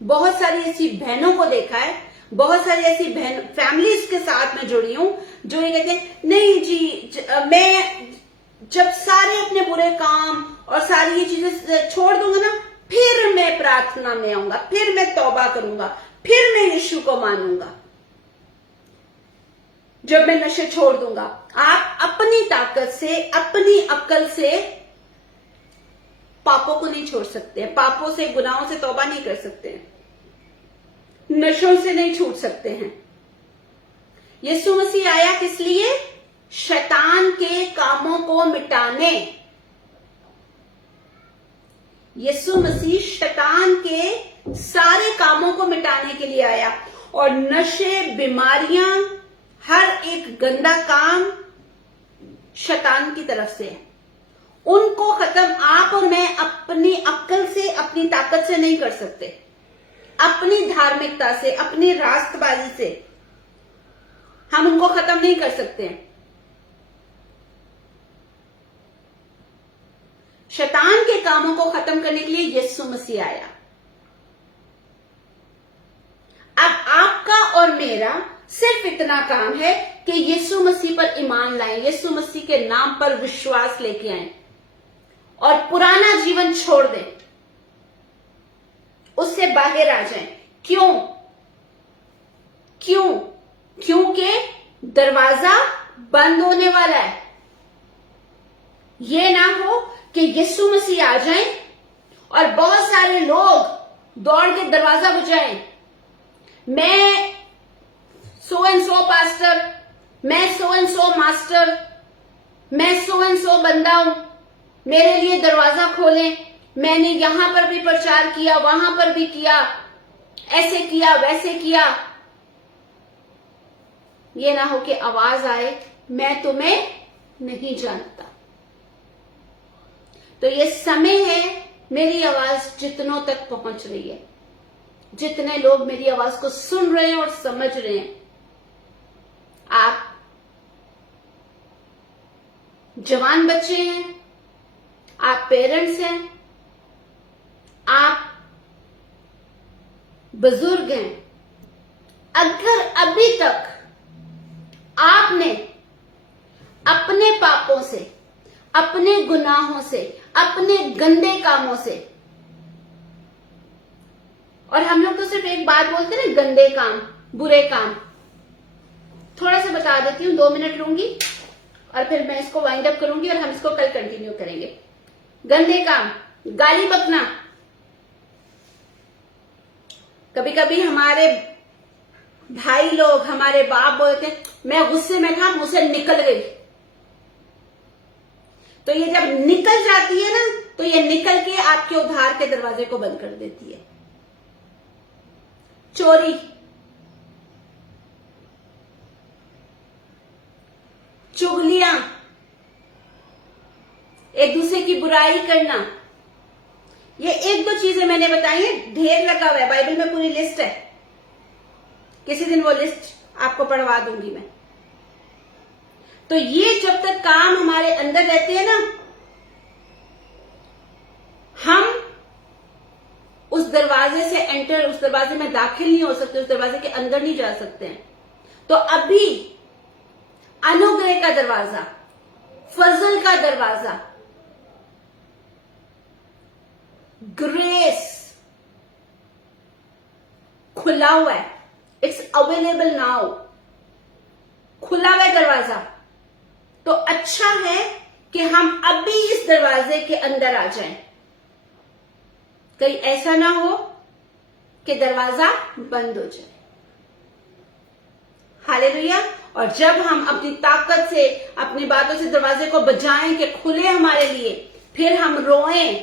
बहुत सारी ऐसी बहनों को देखा है, बहुत सारी ऐसी बहन फैमिलीज के साथ में जुड़ी हूं जो ये कहते हैं नहीं जी, मैं जब सारे अपने बुरे काम और सारी ये चीजें छोड़ दूंगा ना, फिर मैं प्रार्थना में आऊंगा, फिर मैं तौबा करूंगा, फिर मैं यीशु को मानूंगा, जब मैं नशे छोड़ दूंगा। आप अपनी ताकत से, अपनी अक्ल से पापों को नहीं छोड़ सकते हैं, पापों से, गुनाहों से तौबा नहीं कर सकते हैं, नशों से नहीं छूट सकते हैं। यीशु मसीह आया किस लिए? शैतान के कामों को मिटाने। यीशु मसीह शैतान के सारे कामों को मिटाने के लिए आया, और नशे, बीमारियां, हर एक गंदा काम शैतान की तरफ से है। उनको खत्म आप और मैं अपनी अक्ल से, अपनी ताकत से नहीं कर सकते, अपनी धार्मिकता से, अपनी रास्तबाजी से हम उनको खत्म नहीं कर सकते। शैतान के कामों को खत्म करने के लिए यीशु मसीह आया। अब आपका और मेरा सिर्फ इतना काम है कि यीशु मसीह पर ईमान लाएं, यीशु मसीह के नाम पर विश्वास लेके आएं और पुराना जीवन छोड़ दें, उससे बाहर आ जाएं। क्यों? क्योंकि दरवाजा बंद होने वाला है। ये ना हो कि यीशु मसीह आ जाएं और बहुत सारे लोग दौड़ के दरवाजा बजाएं, मैं सो एंड सो पास्टर, मैं सो एंड सो मास्टर, मैं सो एंड सो बंदा हूं, मेरे लिए दरवाजा खोलें, मैंने यहां पर भी प्रचार किया, वहां पर भी किया, ऐसे किया वैसे किया। ये ना हो कि आवाज आए, मैं तुम्हें नहीं जानता। तो ये समय है, मेरी आवाज जितनों तक पहुंच रही है, जितने लोग मेरी आवाज को सुन रहे हैं और समझ रहे हैं, आप जवान बच्चे हैं, आप पेरेंट्स हैं, आप बुजुर्ग हैं, अगर अभी तक आपने अपने पापों से, अपने गुनाहों से, अपने गंदे कामों से, और हम लोग तो सिर्फ एक बात बोलते हैं ना, गंदे काम, बुरे काम, थोड़ा सा बता देती हूं, 2 मिनट लूंगी और फिर मैं इसको वाइंड अप करूंगी और हम इसको कल कंटिन्यू करेंगे। गंदे काम, गाली बकना। कभी कभी हमारे भाई लोग, हमारे बाप बोलते हैं, मैं गुस्से में था, मुझसे निकल गई। तो ये जब निकल जाती है ना, तो ये निकल के आपके उद्धार के दरवाजे को बंद कर देती है। चोरी, चुगलियां, एक दूसरे की बुराई करना, ये 1-2 चीजें मैंने बताई हैं, ढेर लगा हुआ है, बाइबल में पूरी लिस्ट है। किसी दिन वो लिस्ट आपको पढ़वा दूंगी मैं। तो ये जब तक काम हमारे अंदर रहते हैं ना, हम उस दरवाजे से एंटर, उस दरवाजे में दाखिल नहीं हो सकते, उस दरवाजे के अंदर नहीं जा सकते हैं। तो अभी अनुग्रह का दरवाजा, फजल का दरवाजा, ग्रेस खुला हुआ है, इट्स अवेलेबल नाउ, खुला हुआ है दरवाजा। तो अच्छा है कि हम अभी इस दरवाजे के अंदर आ जाएं, कहीं ऐसा ना हो कि दरवाजा बंद हो जाए। हालेलुया। और जब हम अपनी ताकत से, अपनी बातों से दरवाजे को बजाएं कि खुले हमारे लिए, फिर हम रोएं,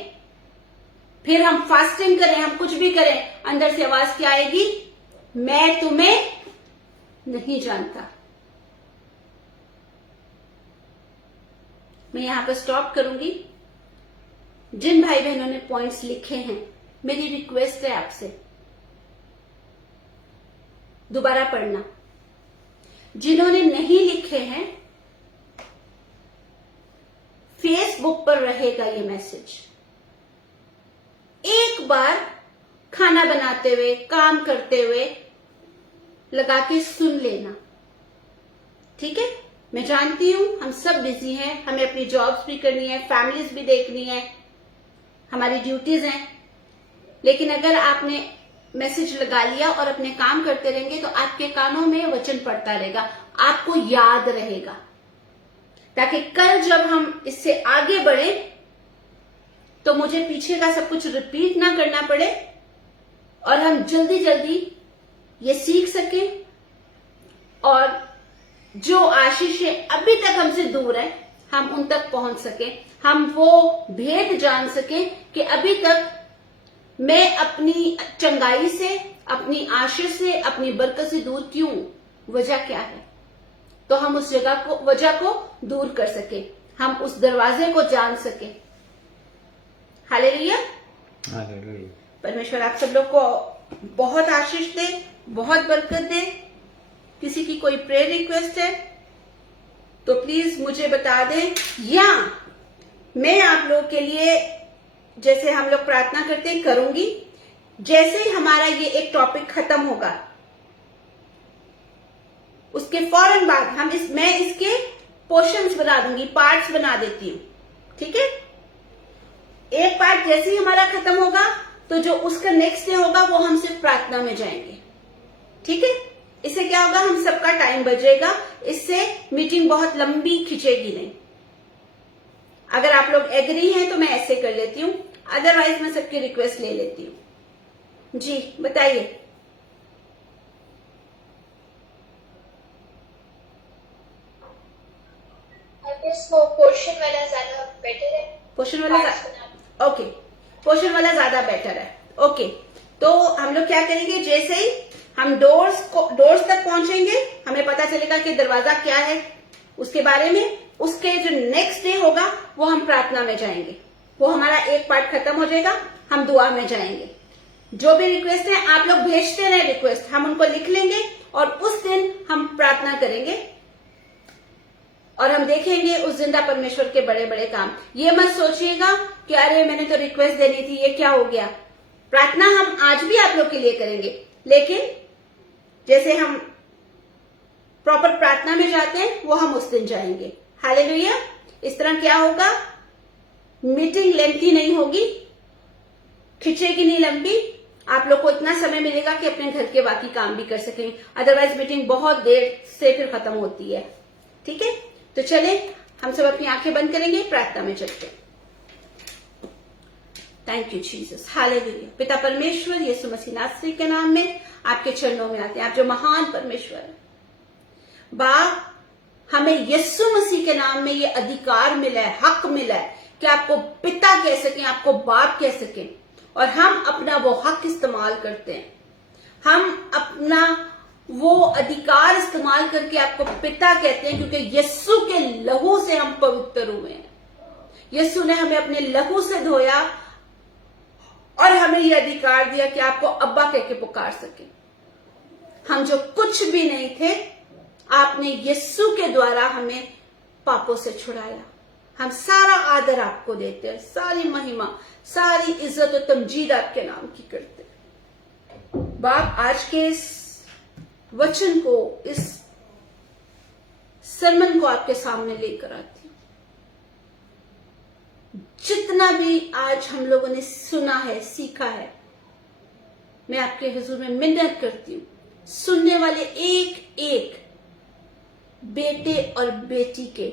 फिर हम फास्टिंग करें, हम कुछ भी करें, अंदर से आवाज क्या आएगी? मैं तुम्हें नहीं जानता। मैं यहां पर स्टॉप करूंगी। जिन भाई बहनों ने पॉइंट्स लिखे हैं, मेरी रिक्वेस्ट है आपसे दोबारा पढ़ना। जिन्होंने नहीं लिखे हैं, फेसबुक पर रहेगा ये मैसेज, एक बार खाना बनाते हुए, काम करते हुए लगा के सुन लेना, ठीक है? मैं जानती हूं हम सब बिजी हैं, हमें अपनी जॉब्स भी करनी है, फैमिलीज भी देखनी है, हमारी ड्यूटीज हैं, लेकिन अगर आपने मैसेज लगा लिया और अपने काम करते रहेंगे तो आपके कानों में वचन पड़ता रहेगा, आपको याद रहेगा, ताकि कल जब हम इससे आगे बढ़े तो मुझे पीछे का सब कुछ रिपीट ना करना पड़े और हम जल्दी जल्दी ये सीख सकें और जो आशीषें अभी तक हमसे दूर है हम उन तक पहुंच सकें, हम वो भेद जान सकें कि अभी तक मैं अपनी चंगाई से, अपनी आशीष से, अपनी बरकत से दूर क्यों, वजह क्या है, तो हम उस वजह को दूर कर सके, हम उस दरवाजे को जान सके। हालेलुया। हालेलुया। परमेश्वर आप सब लोग को बहुत आशीष दे, बहुत बरकत दे। किसी की कोई प्रेयर रिक्वेस्ट है तो प्लीज मुझे बता दें, या मैं आप लोगों के लिए जैसे हम लोग प्रार्थना करते हैं करूंगी। जैसे ही हमारा ये एक टॉपिक खत्म होगा उसके फौरन बाद मैं इसके पोर्शंस बना दूंगी, पार्ट्स बना देती हूँ। ठीक है, एक पार्ट जैसे ही हमारा खत्म होगा तो जो उसका नेक्स्ट डे होगा वो हम सिर्फ प्रार्थना में जाएंगे। ठीक है, इससे क्या होगा, हम सबका टाइम बचेगा, इससे मीटिंग बहुत लंबी खिंचेगी नहीं। अगर आप लोग एग्री हैं तो मैं ऐसे कर लेती हूँ, अदरवाइज मैं सबकी रिक्वेस्ट ले लेती हूँ। जी बताइए। पोर्शन वाला ज्यादा बेटर है। पोर्शन वाला ओके, पोर्शन वाला ज्यादा बेटर है। ओके, तो हम लोग क्या करेंगे, जैसे ही हम डोर्स तक पहुंचेंगे हमें पता चलेगा कि दरवाजा क्या है उसके बारे में। उसके जो नेक्स्ट डे होगा वो हम प्रार्थना में जाएंगे। वो हमारा एक पार्ट खत्म हो जाएगा, हम दुआ में जाएंगे। जो भी रिक्वेस्ट है आप लोग भेजते रहे रिक्वेस्ट, हम उनको लिख लेंगे और उस दिन हम प्रार्थना करेंगे और हम देखेंगे उस जिंदा परमेश्वर के बड़े बड़े काम। ये मत सोचिएगा कि अरे मैंने तो रिक्वेस्ट देनी थी, ये क्या हो गया। प्रार्थना हम आज भी आप लोग के लिए करेंगे, लेकिन जैसे हम प्रॉपर प्रार्थना में जाते हैं वो हम उस दिन जाएंगे। हालेलुया। इस तरह क्या होगा, मीटिंग लेंथी नहीं होगी, खिंचेगी नहीं लंबी। आप लोग को इतना समय मिलेगा कि अपने घर के बाकी काम भी कर सकें, अदरवाइज मीटिंग बहुत देर से फिर खत्म होती है। ठीक है, तो चले हम सब अपनी आंखें बंद करेंगे, प्रार्थना में चलते। Thank you Jesus, hallelujah. पिता परमेश्वर यीशु मसीह नासरी के नाम में आपके चरणों में आते हैं, आप जो महान परमेश्वर है। बाप, हमें यीशु मसीह के नाम में ये अधिकार मिला है, हक मिला है कि आपको पिता कह सकें, आपको बाप कह सकें, और हम अपना वो हक इस्तेमाल करते हैं। हम अपना वो अधिकार इस्तेमाल करके आपको पिता कहते हैं, क्योंकि यीशु के लहू से हम पवित्र हुए हैं। यीशु ने हमें अपने लहू से धोया और हमें यह अधिकार दिया कि आपको अब्बा कह के पुकार सके। हम जो कुछ भी नहीं थे, आपने यीशु के द्वारा हमें पापों से छुड़ाया। हम सारा आदर आपको देते हैं, सारी महिमा, सारी इज्जत और तमजीद आपके नाम की करते हैं। बाप, आज के इस वचन को, इस सरमन को आपके सामने लेकर आती हूं। जितना भी आज हम लोगों ने सुना है, सीखा है, मैं आपके हुजूर में मिन्नत करती हूं, सुनने वाले एक एक बेटे और बेटी के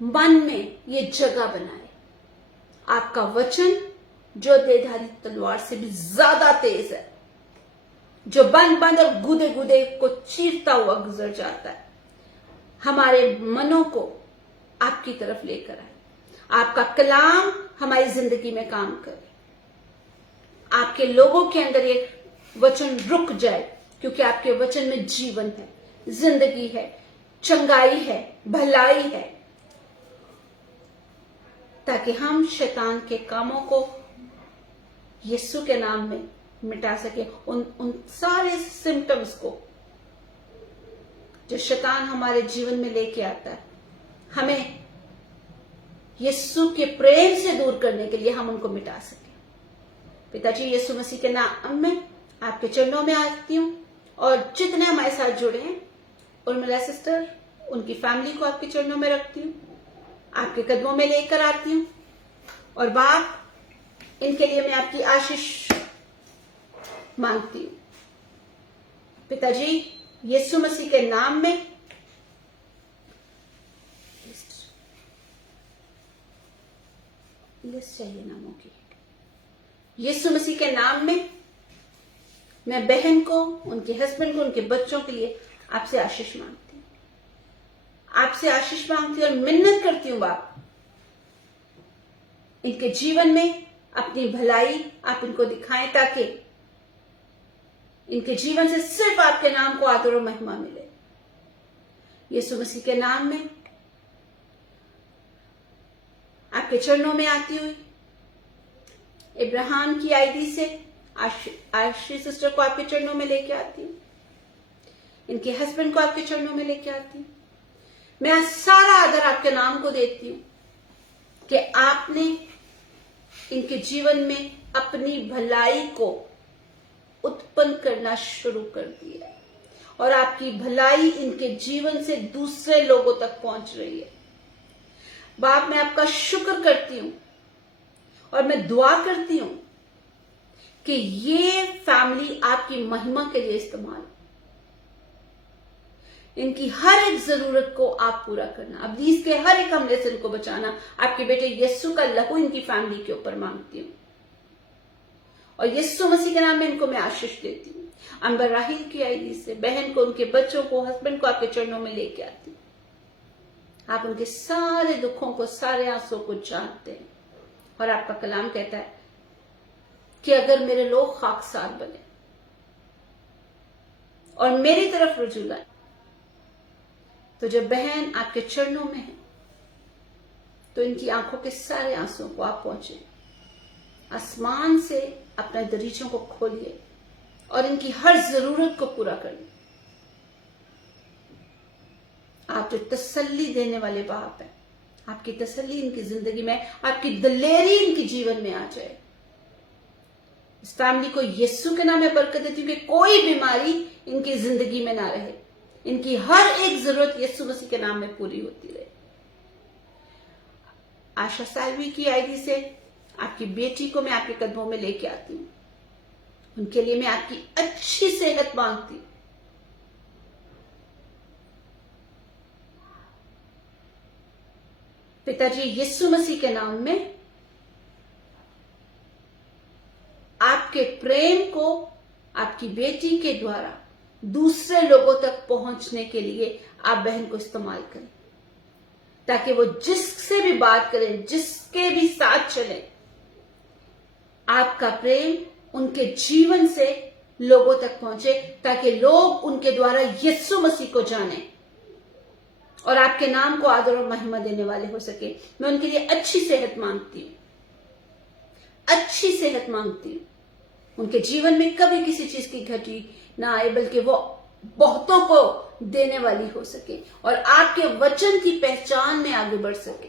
मन में ये जगह बनाए। आपका वचन जो देधारी तलवार से भी ज्यादा तेज है, जो बंद और गुदे गुदे को चीरता हुआ गुजर जाता है, हमारे मनों को आपकी तरफ लेकर आए। आपका कलाम हमारी जिंदगी में काम करे, आपके लोगों के अंदर ये वचन रुक जाए, क्योंकि आपके वचन में जीवन है, जिंदगी है, चंगाई है, भलाई है, ताकि हम शैतान के कामों को यीशु के नाम में मिटा सके। उन सारे सिम्टम्स को जो शैतान हमारे जीवन में लेके आता है, हमें यीशु के प्रेम से दूर करने के लिए हम उनको मिटा सके। पिताजी, यीशु मसीह के नाम में आपके चरणों में आती हूँ, और जितने हमारे साथ जुड़े हैं, उर्मिला सिस्टर, उनकी फैमिली को आपके चरणों में रखती हूँ, आपके कदमों में लेकर आती हूँ। और बाप, इनके लिए मैं आपकी आशीष मांगती हूँ। पिताजी, यीशु मसीह के नाम में लिस्ट चाहिए नामों की। यीशु मसीह के नाम में मैं बहन को, उनके हस्बैंड को, उनके बच्चों के लिए आपसे आशीष मांगती हूँ, आपसे आशीष मांगती हूँ और मिन्नत करती हूँ बाप, इनके जीवन में अपनी भलाई आप इनको दिखाएं, ताकि इनके जीवन से सिर्फ आपके नाम को आदर और महिमा मिले। यीशु मसीह के नाम में आपके चरणों में आती हुई इब्राहिम की आईडी से आशी सिस्टर को आपके चरणों में लेके आती हूँ, इनके हस्बैंड को आपके चरणों में लेके आती हूँ। मैं सारा आदर आपके नाम को देती हूँ, कि आपने इनके जीवन में अपनी भलाई को उत्पन्न करना शुरू कर दिया है और आपकी भलाई इनके जीवन से दूसरे लोगों तक पहुंच रही है। बाप, मैं आपका शुक्र करती हूं और मैं दुआ करती हूं कि ये फैमिली आपकी महिमा के लिए इस्तेमाल, इनकी हर एक जरूरत को आप पूरा करना, अब्लीस के हर एक हमले से इनको बचाना। आपके बेटे यीशु का लहू इनकी फैमिली के ऊपर मांगती हूं और यीशु मसीह के नाम में इनको मैं आशीष देती हूँ। अंबर राहिल की आईडी से बहन को, उनके बच्चों को, हस्बैंड को आपके चरणों में लेके आती हूँ। आप उनके सारे दुखों को, सारे आंसुओं को जानते हैं और आपका कलाम कहता है कि अगर मेरे लोग खाकसार बने और मेरी तरफ रुजू लाए, तो जब बहन आपके चरणों में है तो इनकी आंखों के सारे आंसुओं को आप पहुंचे, आसमान से अपने दरीचों को खोलिए और इनकी हर जरूरत को पूरा करिए। आप जो तसल्ली देने वाले बाप हैं, आपकी तसल्ली इनकी जिंदगी में, आपकी दलेरी इनके जीवन में आ जाए। इस फैमिली को यीशु के नाम में बरकत देती हूँ कि कोई बीमारी इनकी जिंदगी में ना रहे, इनकी हर एक जरूरत यीशु मसीह के नाम में पूरी होती रहे। आशा सालवी की आईडी से आपकी बेटी को मैं आपके कदमों में लेके आती हूँ। उनके लिए मैं आपकी अच्छी सेहत मांगती हूँ। पिताजी, यीशु मसीह के नाम में आपके प्रेम को आपकी बेटी के द्वारा दूसरे लोगों तक पहुंचने के लिए आप बहन को इस्तेमाल करें, ताकि वो जिससे भी बात करें, जिसके भी साथ चले, आपका प्रेम उनके जीवन से लोगों तक पहुंचे, ताकि लोग उनके द्वारा यीशु मसीह को जाने और आपके नाम को आदर और महिमा देने वाले हो सके। मैं उनके लिए अच्छी सेहत मांगती हूँ, अच्छी सेहत मांगती हूँ। उनके जीवन में कभी किसी चीज की घटी ना आए, बल्कि वो बहुतों को देने वाली हो सके और आपके वचन की पहचान में आगे बढ़ सके।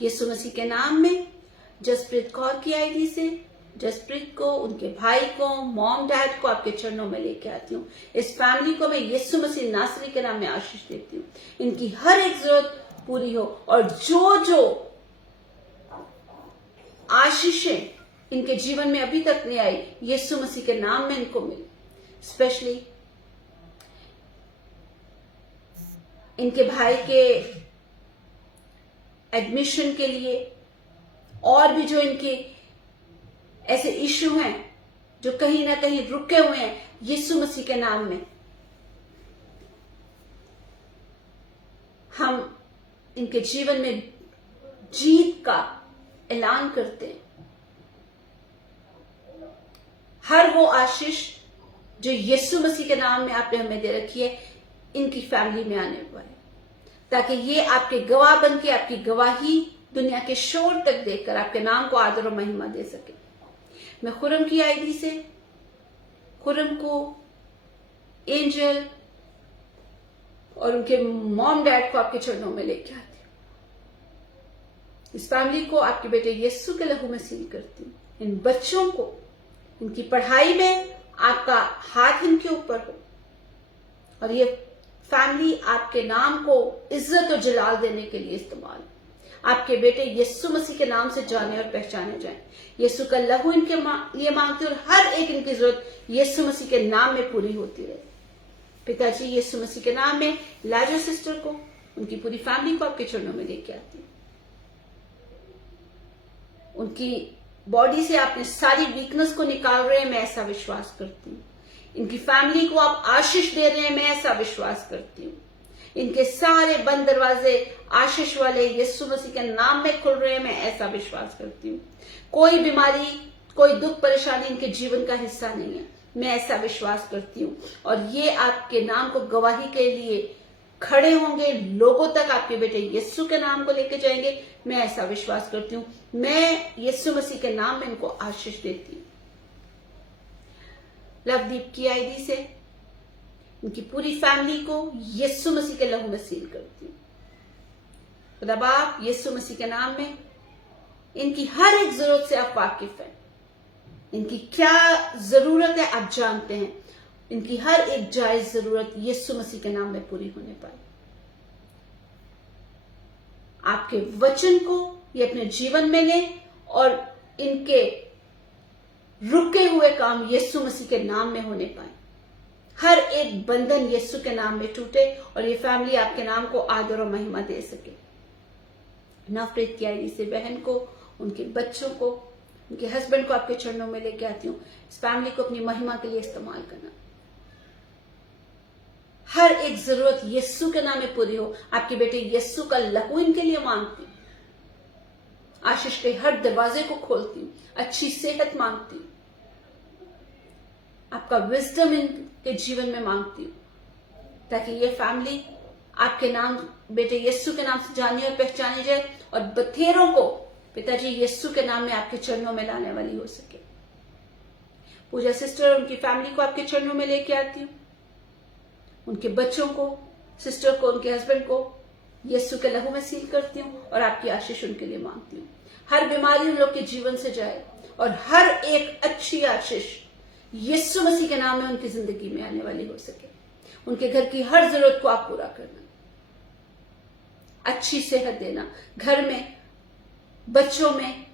यीशु मसीह के नाम में जसप्रीत कौर की आईडी से जसप्रीत को, उनके भाई को, मॉम डैड को आपके चरणों में लेके आती हूँ। इस फैमिली को मैं यीशु मसीह नासरी के नाम में आशीष देती हूँ। इनकी हर एक जरूरत पूरी हो और जो जो आशीषें इनके जीवन में अभी तक नहीं आई, यीशु मसीह के नाम में इनको मिले। स्पेशली इनके भाई के एडमिशन के लिए और भी जो इनके ऐसे इश्यू हैं जो कहीं ना कहीं रुके हुए हैं, यीशु मसीह के नाम में हम इनके जीवन में जीत का ऐलान करते हैं। हर वो आशीष जो यीशु मसीह के नाम में आपने हमें दे रखी है, इनकी फैमिली में आने पाए, ताकि ये आपके गवाह बन के आपकी गवाही दुनिया के शोर तक देकर आपके नाम को आदर और महिमा दे सके। मैं खुरम की आईडी से खुरम को, एंजल और उनके मॉम डैड को आपके चरणों में लेके आती हूँ। इस फैमिली को आपके बेटे यीशु के लहू में सील करती हूँ। इन बच्चों को इनकी पढ़ाई में आपका हाथ इनके ऊपर हो और ये फैमिली आपके नाम को इज्जत और जलाल देने के लिए इस्तेमाल, आपके बेटे यीशु मसीह के नाम से जाने और पहचाने जाएं। यीशु का लहू इनके लिए मांगते और हर एक इनकी जरूरत यीशु मसीह के नाम में पूरी होती रहे। पिताजी, यीशु मसीह के नाम में लाजर सिस्टर को, उनकी पूरी फैमिली को आपके चरणों में लेके आती हूँ। उनकी बॉडी से आपने सारी वीकनेस को निकाल रहे हैं, मैं ऐसा विश्वास करती हूँ। इनकी फैमिली को आप आशीष दे रहे हैं, मैं ऐसा विश्वास करती हूँ। इनके सारे बंद दरवाजे आशीष वाले यीशु मसीह के नाम में खुल रहे हैं, मैं ऐसा विश्वास करती हूँ। कोई बीमारी, कोई दुख परेशानी इनके जीवन का हिस्सा नहीं है, मैं ऐसा विश्वास करती हूँ। और ये आपके नाम को गवाही के लिए खड़े होंगे, लोगों तक आपके बेटे यीशु के नाम को लेके जाएंगे, मैं ऐसा विश्वास करती हूँ। मैं यीशु मसीह के नाम में इनको आशीष देती हूँ। लवदीप की आईडी से इनकी पूरी फैमिली को यीशु मसीह के लहू में सील करती हूँ। खुदा बाप यीशु मसीह के नाम में इनकी हर एक जरूरत से आप वाकिफ हैं। इनकी क्या जरूरत है आप जानते हैं। इनकी हर एक जायज जरूरत यीशु मसीह के नाम में पूरी होने पाए। आपके वचन को ये अपने जीवन में लें और इनके रुके हुए काम यीशु मसीह के नाम में होने पाए। हर एक बंधन यीशु के नाम में टूटे और ये फैमिली आपके नाम को आदर और महिमा दे सके। नवप्रीत की आईडी से बहन को, उनके बच्चों को, उनके हस्बैंड को आपके चरणों में लेके आती हूँ। इस फैमिली को अपनी महिमा के लिए इस्तेमाल करना। हर एक जरूरत यीशु के नाम में पूरी हो। आपके बेटे यीशु का लहू इनके लिए मांगती हूँ। आशीष के हर दरवाजे को खोलती हूँ। अच्छी सेहत मांगती हूँ। आपका विजडम इनके जीवन में मांगती हूँ, ताकि ये फैमिली आपके नाम, बेटे यीशु के नाम से जानी और पहचानी जाए और बथेरों को पिताजी यीशु के नाम में आपके चरणों में लाने वाली हो सके। पूजा सिस्टर और उनकी फैमिली को आपके चरणों में लेके आती हूँ। उनके बच्चों को, सिस्टर को, उनके हस्बैंड को यीशु के लहू में सील करती हूँ और आपकी आशीष उनके लिए मांगती हूँ। हर बीमारी उन लोग के जीवन से जाए और हर एक अच्छी आशीष यीशु मसीह के नाम में उनकी जिंदगी में आने वाली हो सके। उनके घर की हर जरूरत को आप पूरा करना, अच्छी सेहत देना, घर में बच्चों में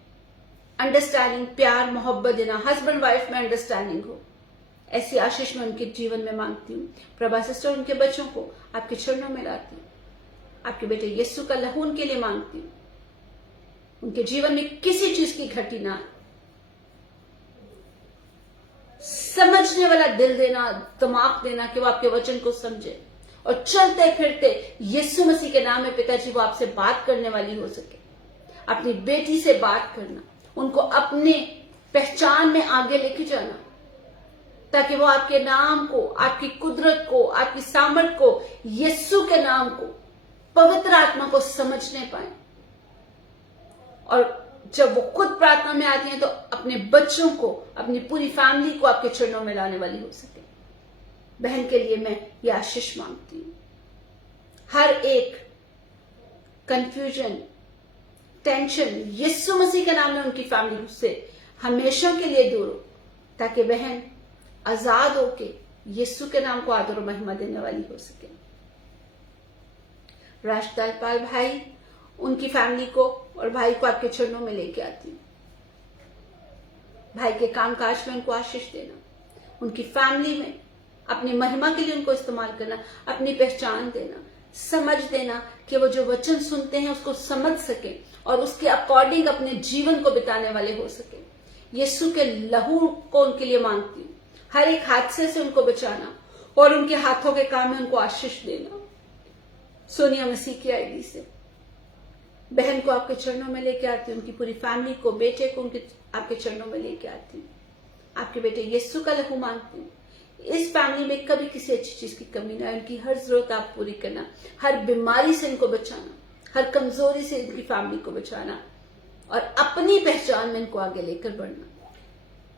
अंडरस्टैंडिंग, प्यार, मोहब्बत देना, हस्बैंड वाइफ में अंडरस्टैंडिंग हो। ऐसी आशीष मैं उनके जीवन में मांगती हूँ। प्रभा सिस्टर उनके बच्चों को आपके चरणों में लाती हूँ। आपके बेटे यीशु का लहू उनके लिए मांगती हूँ। उनके जीवन में किसी चीज की घटी ना आए। समझने वाला दिल देना, दिमाग देना कि वो आपके वचन को समझे और चलते फिरते यीशु मसीह के नाम में पिताजी वो आपसे बात करने वाली हो सके। अपनी बेटी से बात करना, उनको अपने पहचान में आगे लेके जाना, ताकि वो आपके नाम को, आपकी कुदरत को, आपकी सामर्थ को, यीशु के नाम को, पवित्र आत्मा को समझने पाए। और जब वो खुद प्रार्थना में आती हैं तो अपने बच्चों को, अपनी पूरी फैमिली को आपके चरणों में लाने वाली हो सके। बहन के लिए मैं ये आशीष मांगती हूँ। हर एक कंफ्यूजन, टेंशन यीशु मसीह के नाम में उनकी फैमिली से हमेशा के लिए दूर हो, ताकि बहन आजाद होके यीशु के नाम को आदर और महिमा देने वाली हो सके। राजपाल भाई, उनकी फैमिली को और भाई को आपके चरणों में लेके आती हूँ। भाई के कामकाज में उनको आशीष देना, उनकी फैमिली में अपनी महिमा के लिए उनको इस्तेमाल करना, अपनी पहचान देना, समझ देना कि वो जो वचन सुनते हैं उसको समझ सके और उसके अकॉर्डिंग अपने जीवन को बिताने वाले हो सके। यीशु के लहू को उनके लिए मांगती हूँ। हर एक हादसे से उनको बचाना और उनके हाथों के काम में उनको आशीष देना। सोनिया मसीह की आईडी से बहन को आपके चरणों में लेके आती हूँ। उनकी पूरी फैमिली को, बेटे को उनके आपके चरणों में लेके आती हूँ। आपके बेटे यीशु का लहू मांगती हूँ। इस फैमिली में कभी किसी अच्छी चीज की कमी ना है। उनकी हर जरूरत आप पूरी करना, हर बीमारी से इनको बचाना, हर कमजोरी से इनकी फैमिली को बचाना और अपनी पहचान में इनको आगे लेकर बढ़ना।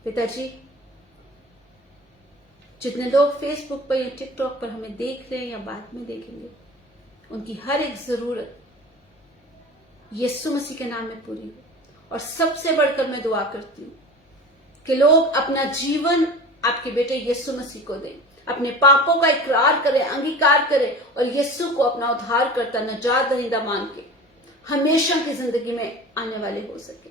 पिताजी, जितने लोग फेसबुक पर या टिकटॉक पर हमें देख रहे हैं या बाद में देखेंगे, उनकी हर एक जरूरत यीशु मसीह के नाम में पूरी हो। और सबसे बढ़कर मैं दुआ करती हूँ कि लोग अपना जीवन आपके बेटे यीशु मसीह को दें, अपने पापों का इकरार करें, अंगीकार करें और यीशु को अपना उद्धार करता, नजात दहिंदा मान के हमेशा की जिंदगी में आने वाले हो सके।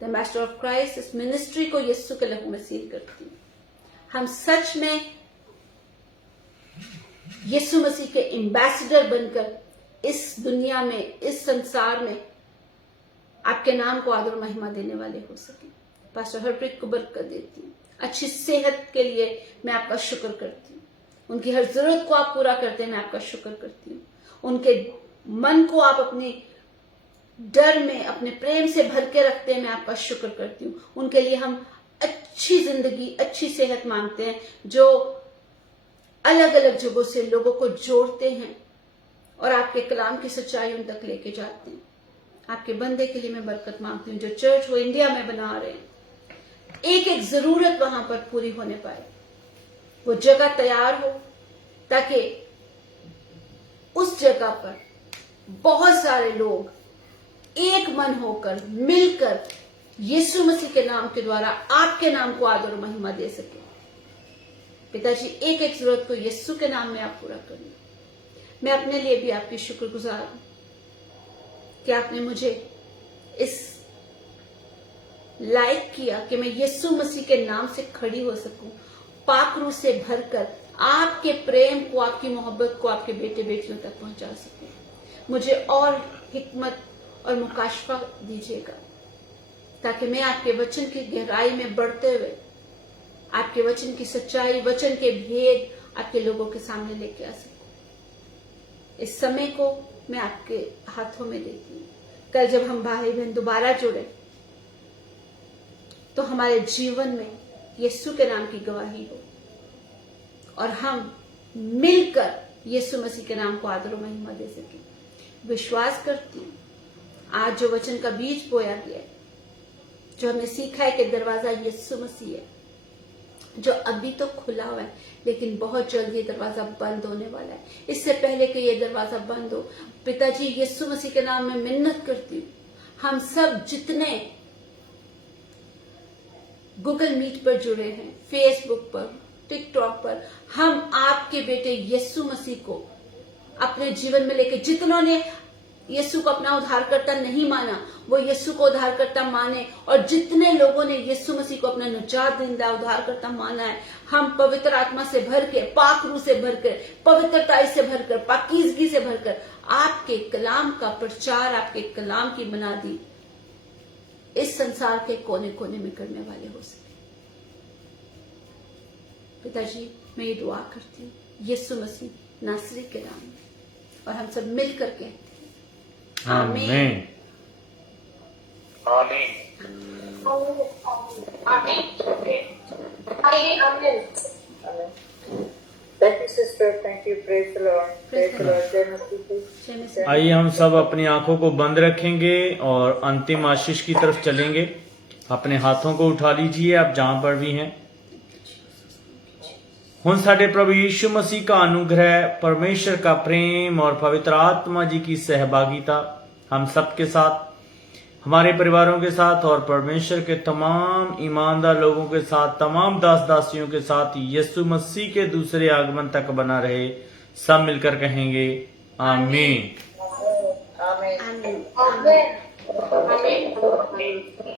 द मास्टर ऑफ क्राइस्ट इस मिनिस्ट्री को यीशु के लहू में सील करती हूँ। हम सच में यीशु मसीह के एम्बेसडर बनकर इस दुनिया में, इस संसार में आपके नाम को आदर महिमा देने वाले हो सके। पास्टर हरप्रीत को बरकत देती हूँ। अच्छी सेहत के लिए मैं आपका शुक्र करती हूँ। उनकी हर जरूरत को आप पूरा करते हैं, मैं आपका शुक्र करती हूँ। उनके मन को आप अपने डर में, अपने प्रेम से भर के रखते हैं, मैं आपका शुक्र करती हूँ। उनके लिए हम अच्छी जिंदगी, अच्छी सेहत मांगते हैं, जो अलग अलग जगहों से लोगों को जोड़ते हैं और आपके कलाम की सच्चाई उन तक लेके जाते हैं। आपके बंदे के लिए मैं बरकत मांगती हूँ। जो चर्च वो इंडिया में बना रहे हैं, एक एक जरूरत वहां पर पूरी होने पाए, वो जगह तैयार हो, ताकि उस जगह पर बहुत सारे लोग एक मन होकर मिलकर यीशु मसीह के नाम के द्वारा आपके नाम को आदर और महिमा दे सके। पिताजी, एक एक जरूरत को यीशु के नाम में आप पूरा करिए। मैं अपने लिए भी आपकी शुक्रगुजार हूं कि आपने मुझे इस लायक किया कि मैं यीशु मसीह के नाम से खड़ी हो सकूं, पाक रूह से भरकर आपके प्रेम को, आपकी मोहब्बत को आपके बेटे बेटियों तक पहुंचा सकूं। मुझे और हिकमत और मुकाशफा दीजिएगा ताकि मैं आपके वचन की गहराई में बढ़ते हुए आपके वचन की सच्चाई, वचन के भेद आपके लोगों के सामने लेके आ सकूं। इस समय को मैं आपके हाथों में देती हूँ। कल जब हम भाई बहन दोबारा जुड़े तो हमारे जीवन में यीशु के नाम की गवाही हो और हम मिलकर यीशु मसीह के नाम को आदर और महिमा दे सकें। विश्वास करती हूँ आज जो वचन का बीज बोया गया है, जो हमने सीखा है कि दरवाजा यीशु मसीह है, जो अभी तो खुला हुआ है लेकिन बहुत जल्द ये दरवाजा बंद होने वाला है। इससे पहले कि ये दरवाजा बंद हो, पिताजी यीशु मसीह के नाम में मिन्नत करती हूँ, हम सब जितने गूगल मीट पर जुड़े हैं, फेसबुक पर, टिकटॉक पर, हम आपके बेटे यीशु मसीह को अपने जीवन में लेके, जितनों ने यीशु को अपना उद्धारकर्ता नहीं माना वो यीशु को उद्धारकर्ता माने, और जितने लोगों ने यीशु मसीह को अपना निजात देंदा उद्धारकर्ता माना है, हम पवित्र आत्मा से भर के, पाक रूह से भरकर, पवित्रता से भरकर, पाकीज़गी से भरकर आपके कलाम का प्रचार, आपके कलाम की बुनियादी इस संसार के कोने कोने में करने वाले हो सके। पिताजी, मैं ये दुआ करती हूँ यीशु मसीह नासरी के नाम में, और हम सब मिलकर कहते हैं आमीन। आमीन। Thank you, sister. Thank you. Praise the Lord. Praise the Lord. जय मसीह। आइए हम सब अपनी आंखों को बंद रखेंगे और अंतिम आशीष की तरफ चलेंगे। अपने हाथों को उठा लीजिए आप जहां पर भी हैं। हुण साडे प्रभु यीशु मसीह का अनुग्रह, परमेश्वर का प्रेम और पवित्र आत्मा जी की सहभागिता हम सबके साथ, हमारे परिवारों के साथ और परमेश्वर के तमाम ईमानदार लोगों के साथ, तमाम दास दासियों के साथ यीशु मसीह के दूसरे आगमन तक बना रहे। सब मिलकर कहेंगे आमीन। आमीन। आमीन। Amen. Amen.